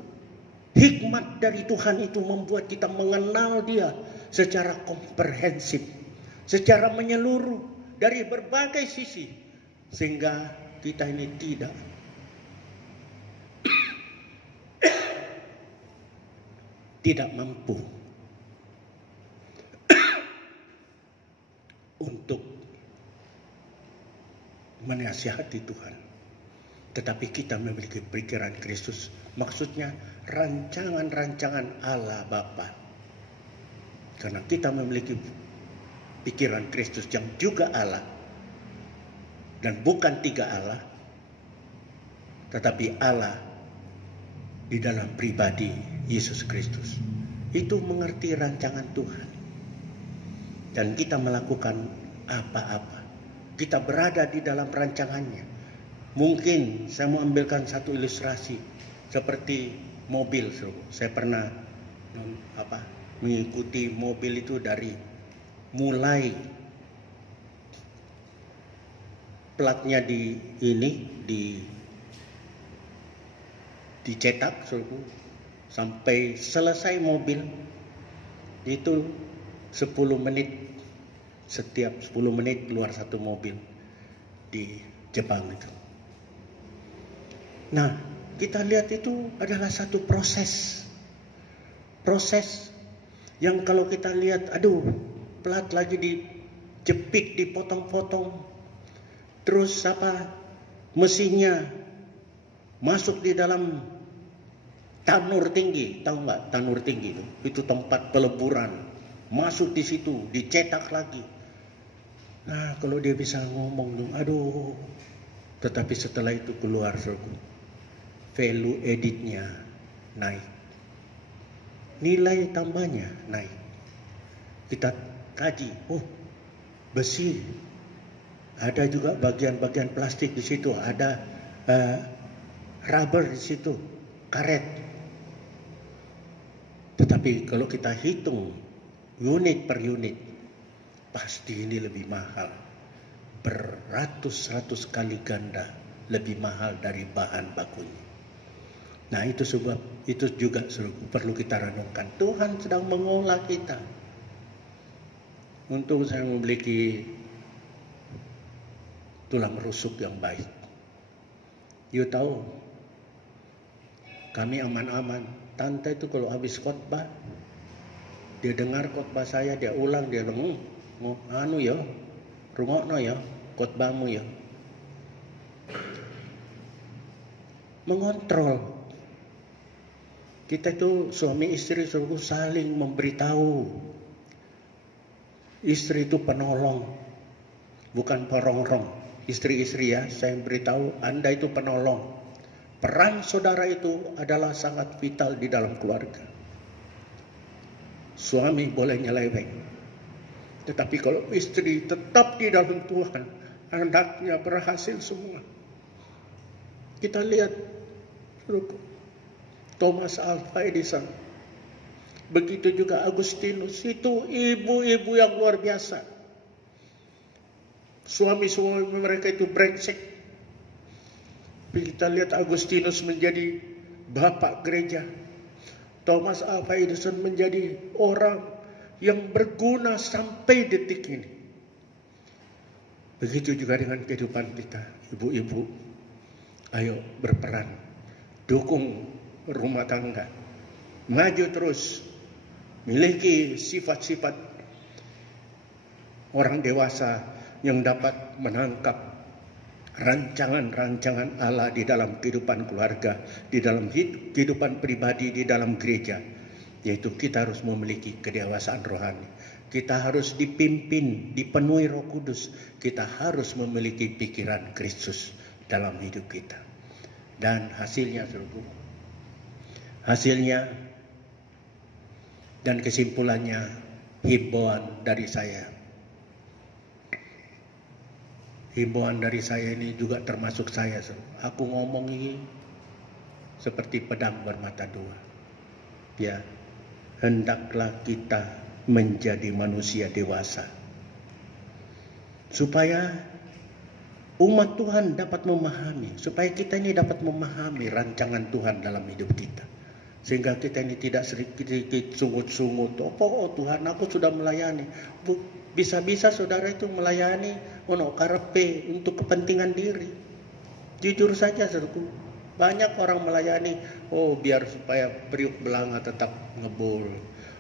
hikmat dari Tuhan itu membuat kita mengenal Dia secara komprehensif, secara menyeluruh dari berbagai sisi, sehingga kita ini tidak mampu untuk menasihati Tuhan. Tetapi kita memiliki pikiran Kristus. Maksudnya rancangan-rancangan Allah Bapa. Karena kita memiliki pikiran Kristus yang juga Allah. Dan bukan tiga Allah. Tetapi Allah di dalam pribadi Yesus Kristus. Itu mengerti rancangan Tuhan. Dan kita melakukan apa-apa. Kita berada di dalam rancangannya. Mungkin saya mau ambilkan satu ilustrasi seperti mobil. Saya pernah mengikuti mobil itu dari mulai platnya dicetak sampai selesai mobil itu 10 menit. Setiap 10 menit keluar satu mobil di Jepang itu. Nah, kita lihat itu adalah satu proses. Proses yang kalau kita lihat, plat lagi dijepit, dipotong-potong. Terus mesinnya masuk di dalam tanur tinggi. Tahu nggak tanur tinggi itu? Itu tempat peleburan. Masuk di situ, dicetak lagi. Nah, kalau dia bisa ngomong, tetapi setelah itu keluar, value editnya naik, nilai tambahnya naik. Kita kaji, besi, ada juga bagian-bagian plastik di situ, ada rubber di situ, karet. Tetapi kalau kita hitung unit per unit, pasti ini lebih mahal, beratus-ratus kali ganda lebih mahal dari bahan bakunya. Nah, itu juga perlu kita renungkan. Tuhan sedang mengolah kita. Untung saya memiliki tulang rusuk yang baik. You tahu, kami aman-aman. Tante itu kalau habis khotbah, dia dengar khotbah saya, dia ulang, dia bilang, rungokno ya, khotbahmu ya. Mengontrol. Kita itu suami istri saling memberitahu. Istri itu penolong, bukan perongrong. Istri-istri ya, saya beritahu Anda itu penolong. Peran saudara itu adalah sangat vital di dalam keluarga. Suami boleh nyeleweng, tetapi kalau istri tetap di dalam Tuhan, anaknya berhasil semua. Kita lihat Thomas Alva Edison, begitu juga Agustinus, itu ibu-ibu yang luar biasa. Suami-suami mereka itu brengsek. Kita lihat Agustinus menjadi bapak gereja. Thomas Alva Edison menjadi orang yang berguna sampai detik ini. Begitu juga dengan kehidupan kita, ibu-ibu. Ayo berperan, dukung rumah tangga, maju terus, miliki sifat-sifat orang dewasa yang dapat menangkap rancangan-rancangan Allah di dalam kehidupan keluarga, di dalam kehidupan pribadi, di dalam gereja. Yaitu kita harus memiliki kedewasaan rohani. Kita harus dipimpin, dipenuhi Roh Kudus. Kita harus memiliki pikiran Kristus dalam hidup kita. Dan hasilnya, dan kesimpulannya, himbauan dari saya. Himbauan dari saya ini juga termasuk saya. Aku ngomong ini seperti pedang bermata dua. Ya, hendaklah kita menjadi manusia dewasa. Supaya umat Tuhan dapat memahami. Supaya kita ini dapat memahami rancangan Tuhan dalam hidup kita. Sehingga kita ini tidak sedikit sungut-sungut. Oh Tuhan, aku sudah melayani. Bisa-bisa saudara itu melayani karepe untuk kepentingan diri. Jujur saja saudaraku, banyak orang melayani biar supaya periuk belanga tetap ngebul.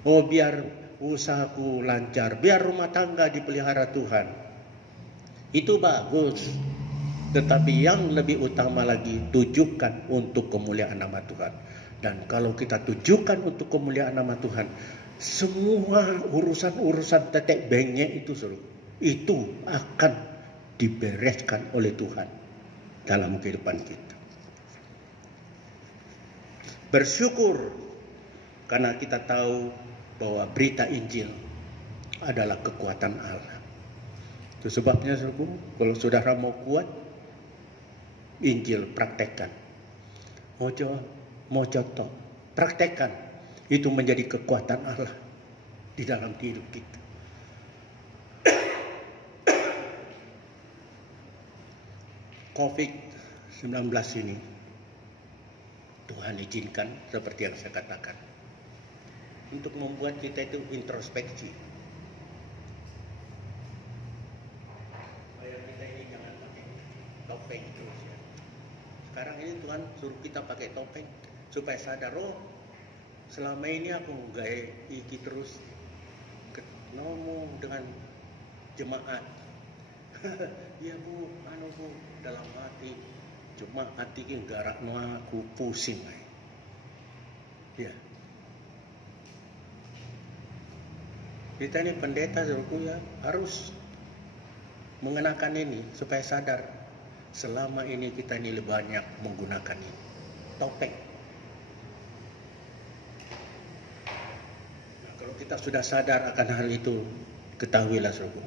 Biar usahaku lancar, biar rumah tangga dipelihara Tuhan. Itu bagus. Tetapi yang lebih utama lagi, tujukan untuk kemuliaan nama Tuhan. Dan kalau kita tujukan untuk kemuliaan nama Tuhan, semua urusan-urusan tetek bengek itu akan dibereskan oleh Tuhan dalam kehidupan kita. Bersyukur karena kita tahu bahwa berita Injil adalah kekuatan Allah. Itu sebabnya kalau saudara mau kuat, Injil praktekkan. Mau contoh, praktekkan. Itu menjadi kekuatan Allah di dalam hidup kita. COVID-19 ini Tuhan izinkan seperti yang saya katakan untuk membuat kita itu introspeksi. Supaya kita ini jangan pakai topeng terus ya. Sekarang ini Tuhan suruh kita pakai topeng supaya sadar, selama ini aku gaya iki terus ngomong dengan jemaat. Ya bu, dalam hati cuma hati ki garakno aku pusing. Ya. Kita ini pendeta saudaraku ya harus mengenakan ini supaya sadar selama ini kita ini lebih banyak menggunakan ini topeng. Kalau kita sudah sadar akan hal itu, ketahuilah saudaraku,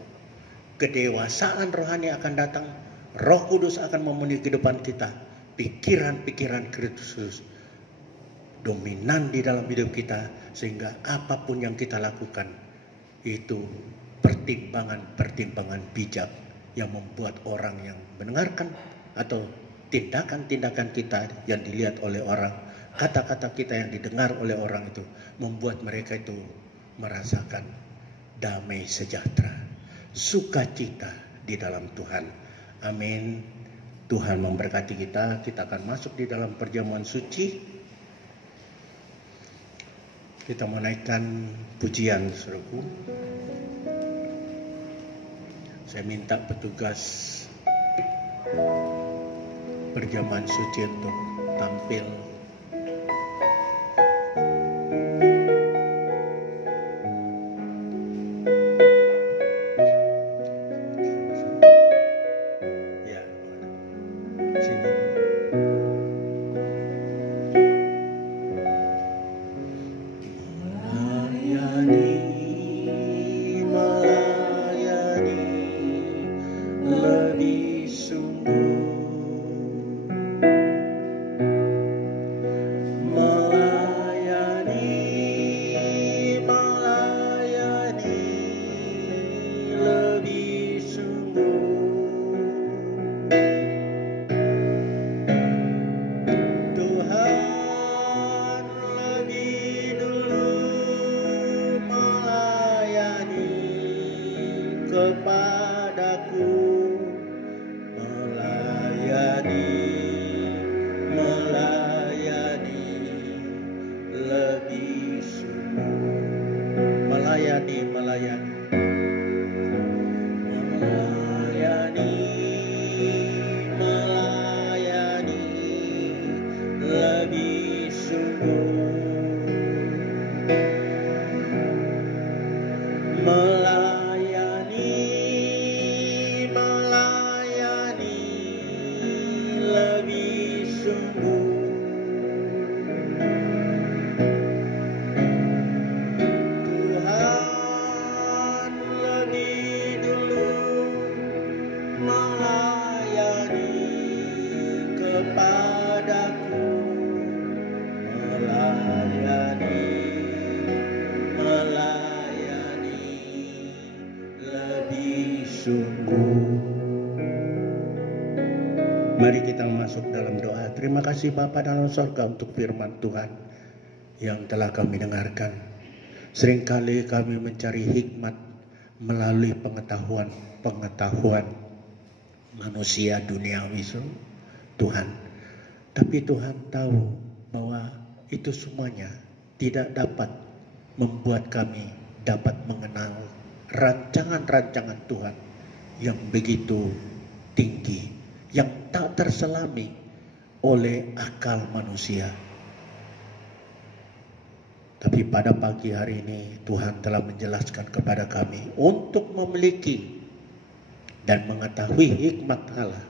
kedewasaan rohani akan datang, Roh Kudus akan memenuhi kehidupan kita, pikiran-pikiran Kristus dominan di dalam hidup kita, sehingga apapun yang kita lakukan itu pertimbangan-pertimbangan bijak yang membuat orang yang mendengarkan atau tindakan-tindakan kita yang dilihat oleh orang, kata-kata kita yang didengar oleh orang itu membuat mereka itu merasakan damai sejahtera, sukacita di dalam Tuhan. Amin. Tuhan memberkati kita. Kita akan masuk di dalam perjamuan suci. Kita menaikkan pujian, saudaraku. Saya minta petugas perjamuan suci untuk tampil. Mari kita masuk dalam doa. Terima kasih Bapa dalam surga untuk firman Tuhan yang telah kami dengarkan. Seringkali kami mencari hikmat, melalui pengetahuan manusia duniawi Tuhan. Tapi Tuhan tahu bahwa itu semuanya tidak dapat membuat kami dapat mengenal rancangan-rancangan Tuhan yang begitu tinggi, yang tak terselami oleh akal manusia. Tapi pada pagi hari ini Tuhan telah menjelaskan kepada kami untuk memiliki dan mengetahui hikmat Allah,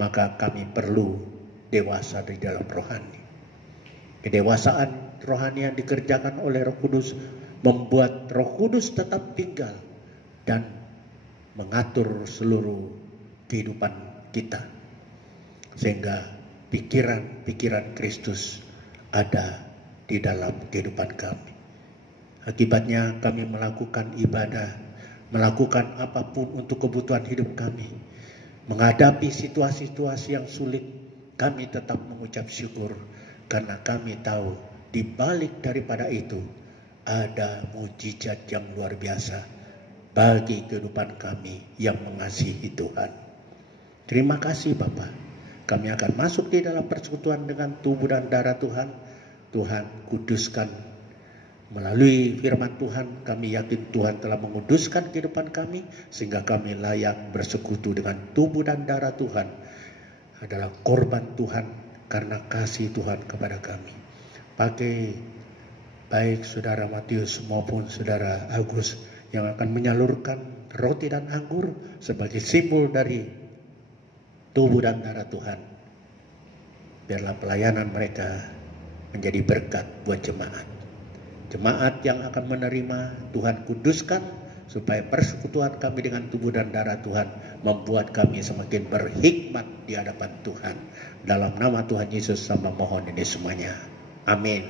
maka kami perlu dewasa di dalam rohani. Kedewasaan rohani yang dikerjakan oleh Roh Kudus membuat Roh Kudus tetap tinggal dan mengatur seluruh kehidupan kita, sehingga pikiran-pikiran Kristus ada di dalam kehidupan kami. Akibatnya kami melakukan ibadah, melakukan apapun untuk kebutuhan hidup kami. Menghadapi situasi-situasi yang sulit, kami tetap mengucap syukur karena kami tahu di balik daripada itu ada mujizat yang luar biasa bagi kehidupan kami yang mengasihi Tuhan. Terima kasih Bapa. Kami akan masuk di dalam persekutuan dengan tubuh dan darah Tuhan. Tuhan kuduskan melalui firman Tuhan. Kami yakin Tuhan telah menguduskan kehidupan kami sehingga kami layak bersekutu dengan tubuh dan darah Tuhan. Adalah korban Tuhan karena kasih Tuhan kepada kami. Pakai baik saudara Matius maupun saudara Agus yang akan menyalurkan roti dan anggur sebagai simbol dari tubuh dan darah Tuhan. Biarlah pelayanan mereka menjadi berkat buat jemaat. Jemaat yang akan menerima Tuhan kuduskan supaya persekutuan kami dengan tubuh dan darah Tuhan membuat kami semakin berhikmat di hadapan Tuhan. Dalam nama Tuhan Yesus sama mohon ini semuanya. Amin.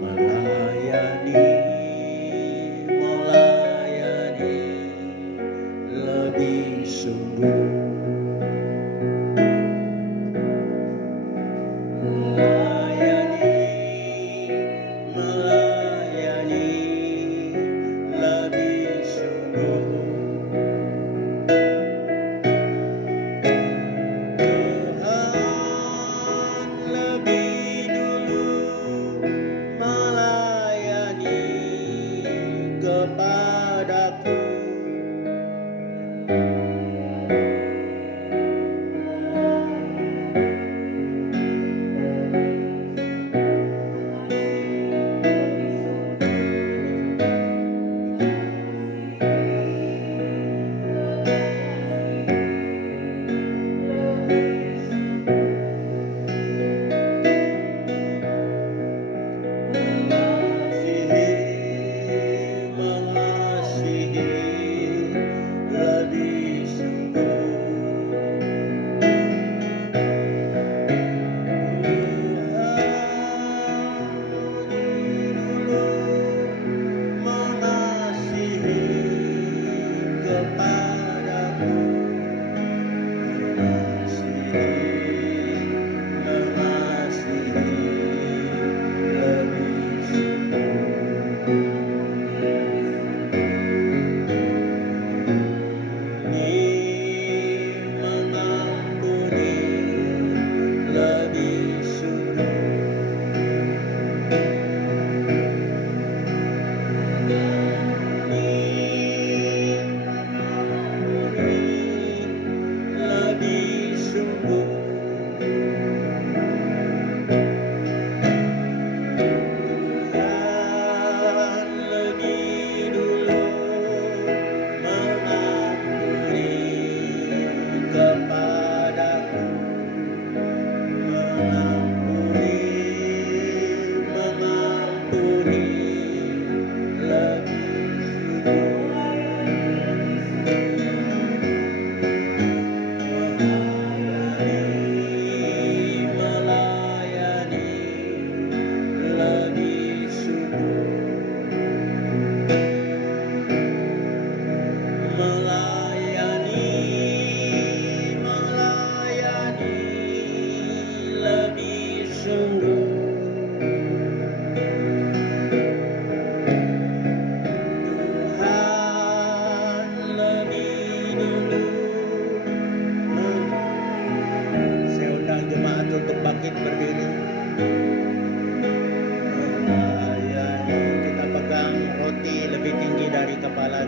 Melayani lebih sungguh.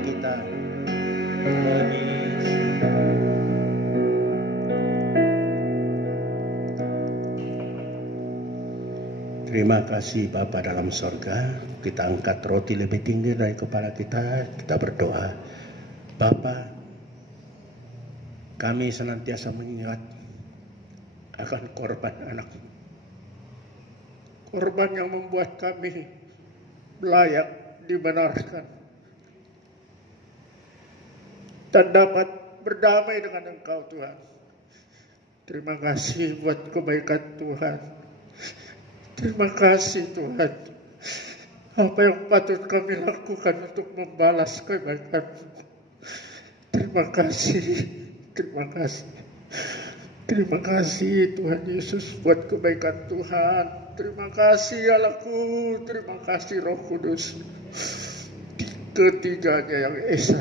kita. Terima kasih Bapa dalam sorga. Kita angkat roti lebih tinggi dari kepala kita. Kita berdoa. Bapa, kami senantiasa mengingat akan korban anakmu. Korban yang membuat kami layak dibenarkan dan dapat berdamai dengan Engkau Tuhan. Terima kasih buat kebaikan Tuhan. Terima kasih Tuhan. Apa yang patut kami lakukan untuk membalas kebaikan-Mu? Terima kasih. Terima kasih. Terima kasih Tuhan Yesus buat kebaikan Tuhan. Terima kasih Allahku. Terima kasih Roh Kudus. Ketiganya yang esa.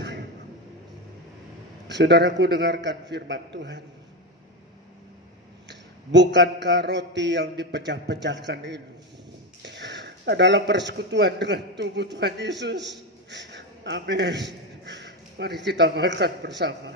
Saudaraku, dengarkan firman Tuhan. Bukankah roti yang dipecah-pecahkan ini adalah persekutuan dengan tubuh Tuhan Yesus? Amin. Mari kita makan bersama.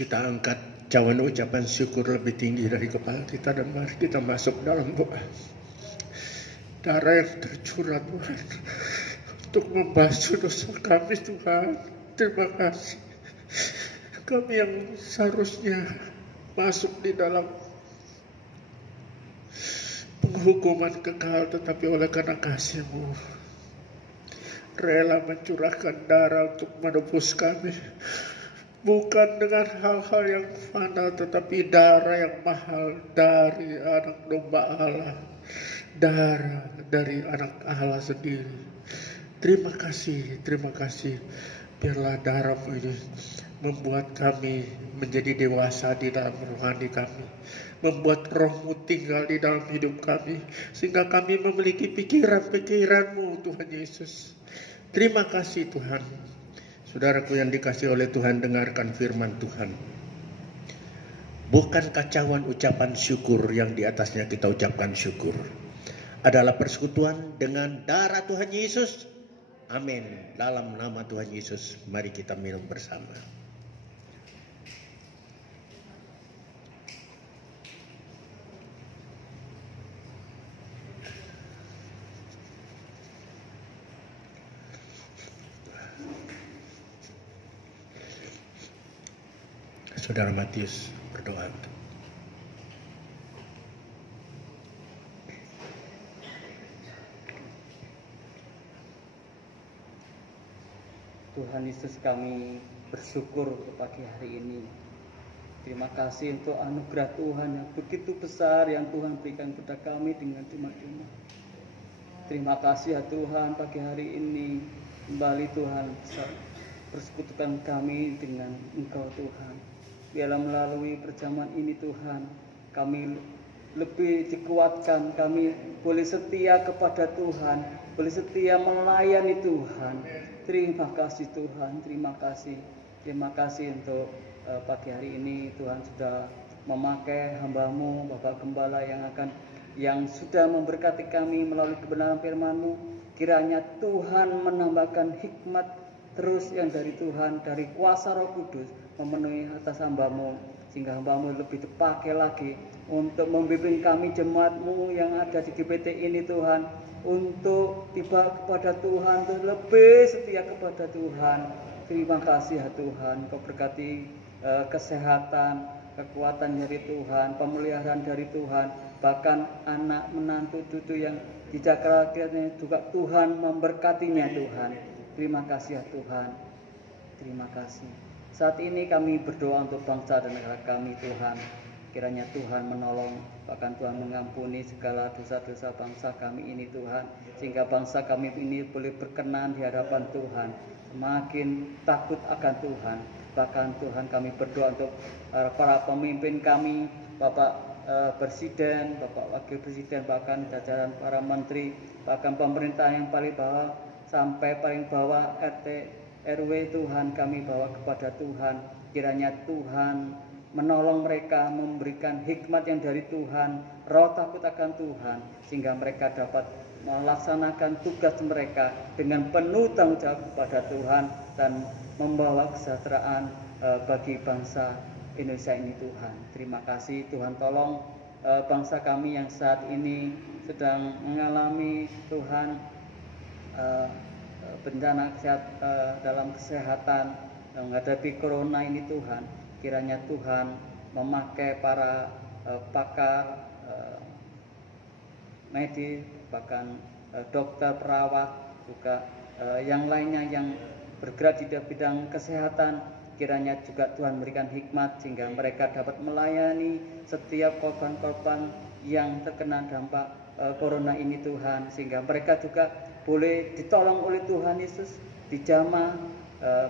Kita angkat cawan ucapan syukur lebih tinggi dari kepala kita dan mari kita masuk dalam doa. Darah yang tercurah Tuhan untuk membasuh dosa kami Tuhan. Terima kasih. Kami yang seharusnya masuk di dalam penghukuman kekal, tetapi oleh karena kasih-Mu rela mencurahkan darah untuk menebus kami. Bukan dengan hal-hal yang fana, tetapi darah yang mahal dari anak domba Allah. Darah dari anak Allah sendiri. Terima kasih, terima kasih. Biarlah darah-Mu ini membuat kami menjadi dewasa di dalam rohani kami. Membuat Roh-Mu tinggal di dalam hidup kami. Sehingga kami memiliki pikiran-pikiran-Mu Tuhan Yesus. Terima kasih Tuhan. Saudaraku yang dikasihi oleh Tuhan, dengarkan firman Tuhan. Bukan kacauan ucapan syukur yang di atasnya kita ucapkan syukur adalah persekutuan dengan darah Tuhan Yesus. Amin. Dalam nama Tuhan Yesus, mari kita minum bersama. Saudara Matius berdoa. Tuhan Yesus, kami bersyukur untuk pagi hari ini. Terima kasih untuk anugerah Tuhan yang begitu besar yang Tuhan berikan kepada kami dengan cuma-cuma. Terima kasih ya Tuhan, pagi hari ini kembali Tuhan persekutukan kami dengan Engkau Tuhan. Biarlah melalui perjamuan ini Tuhan, kami lebih dikuatkan, kami boleh setia kepada Tuhan, boleh setia melayani Tuhan. Terima kasih Tuhan, terima kasih. Terima kasih untuk pagi hari ini Tuhan sudah memakai hamba-Mu, Bapak Gembala yang sudah memberkati kami melalui kebenaran firman-Mu. Kiranya Tuhan menambahkan hikmat terus yang dari Tuhan, dari kuasa Roh Kudus memenuhi atas hamba-Mu, sehingga hamba-Mu lebih dipakai lagi untuk membimbing kami jemaat-Mu yang ada di GBT ini Tuhan, untuk tiba kepada Tuhan, untuk lebih setia kepada Tuhan. Terima kasih ya Tuhan, Kau berkati kesehatan, kekuatan dari Tuhan, pemeliharaan dari Tuhan, bahkan anak menantu cucu yang dijaga juga Tuhan memberkatinya Tuhan. Terima kasih ya Tuhan, terima kasih. Saat ini kami berdoa untuk bangsa dan negara kami Tuhan. Kiranya Tuhan menolong, bahkan Tuhan mengampuni segala dosa-dosa bangsa kami ini Tuhan. Sehingga bangsa kami ini boleh berkenan di hadapan Tuhan. Semakin takut akan Tuhan. Bahkan Tuhan kami berdoa untuk para pemimpin kami, Bapak Presiden, Bapak Wakil Presiden, bahkan jajaran para menteri, bahkan pemerintah yang paling bawah sampai paling bawah RT RW, Tuhan kami bawa kepada Tuhan. Kiranya Tuhan menolong mereka, memberikan hikmat yang dari Tuhan, roh takut akan Tuhan, sehingga mereka dapat melaksanakan tugas mereka dengan penuh tanggung jawab kepada Tuhan dan membawa kesejahteraan bagi bangsa Indonesia ini Tuhan. Terima kasih Tuhan, tolong bangsa kami yang saat ini sedang mengalami Tuhan bencana dalam kesehatan menghadapi corona ini Tuhan. Kiranya Tuhan memakai para pakar medis, bahkan dokter, perawat, juga yang lainnya yang bergerak di bidang kesehatan. Kiranya juga Tuhan berikan hikmat sehingga mereka dapat melayani setiap korban-korban yang terkena dampak corona ini Tuhan, sehingga mereka juga boleh ditolong oleh Tuhan Yesus, dijamah,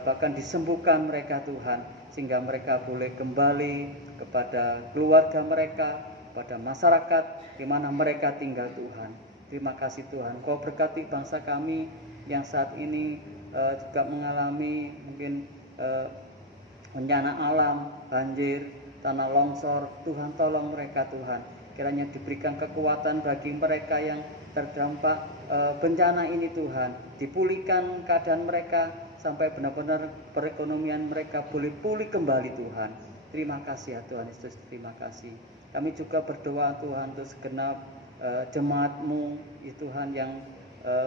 bahkan disembuhkan mereka Tuhan, sehingga mereka boleh kembali kepada keluarga mereka, pada masyarakat di mana mereka tinggal Tuhan. Terima kasih Tuhan, Kau berkati bangsa kami yang saat ini juga mengalami mungkin bencana alam, banjir, tanah longsor. Tuhan tolong mereka Tuhan, kiranya diberikan kekuatan bagi mereka yang terdampak bencana ini Tuhan, dipulihkan keadaan mereka sampai benar-benar perekonomian mereka boleh pulih kembali Tuhan. Terima kasih ya Tuhan Yesus, terima kasih. Kami juga berdoa Tuhan untuk segenap jemaat-Mu ya Tuhan yang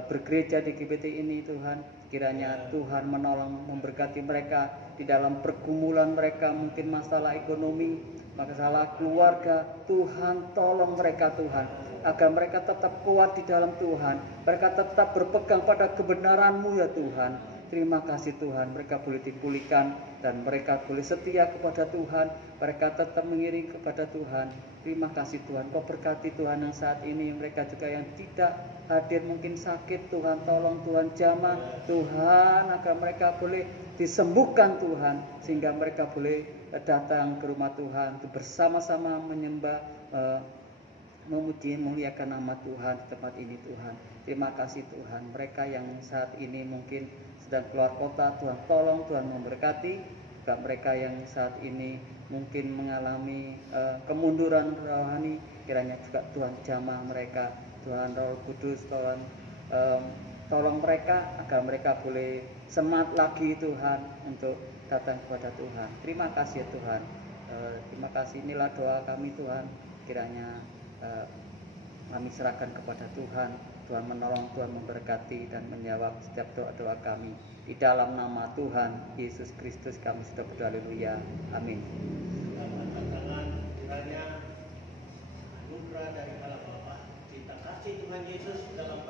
bergereja di GBT ini Tuhan. Kiranya Tuhan menolong, memberkati mereka di dalam pergumulan mereka, mungkin masalah ekonomi, masalah keluarga. Tuhan tolong mereka Tuhan, agar mereka tetap kuat di dalam Tuhan, mereka tetap berpegang pada kebenaran-Mu ya Tuhan. Terima kasih Tuhan, mereka boleh dipulihkan dan mereka boleh setia kepada Tuhan, mereka tetap mengiring kepada Tuhan. Terima kasih Tuhan, Kau berkati Tuhan yang saat ini, mereka juga yang tidak hadir mungkin sakit, Tuhan tolong, Tuhan jamah Tuhan, agar mereka boleh disembuhkan Tuhan, sehingga mereka boleh datang ke rumah Tuhan untuk bersama-sama menyembah, memuji, memuliakan nama Tuhan di tempat ini Tuhan. Terima kasih Tuhan, mereka yang saat ini mungkin sedang keluar kota, Tuhan tolong, Tuhan memberkati. Juga mereka yang saat ini mungkin mengalami kemunduran rohani, kiranya juga Tuhan jamah mereka, Tuhan Roh Kudus, tolong mereka agar mereka boleh semangat lagi Tuhan untuk datang kepada Tuhan. Terima kasih ya Tuhan, terima kasih, inilah doa kami Tuhan, kiranya kami serahkan kepada Tuhan. Tuhan menolong, Tuhan memberkati dan menjawab setiap doa-doa kami. Di dalam nama Tuhan Yesus Kristus kami sudah berdoa, haleluya, amin. Kiranya anugerah dari Allah Bapa, cinta kasih Tuhan Yesus dalam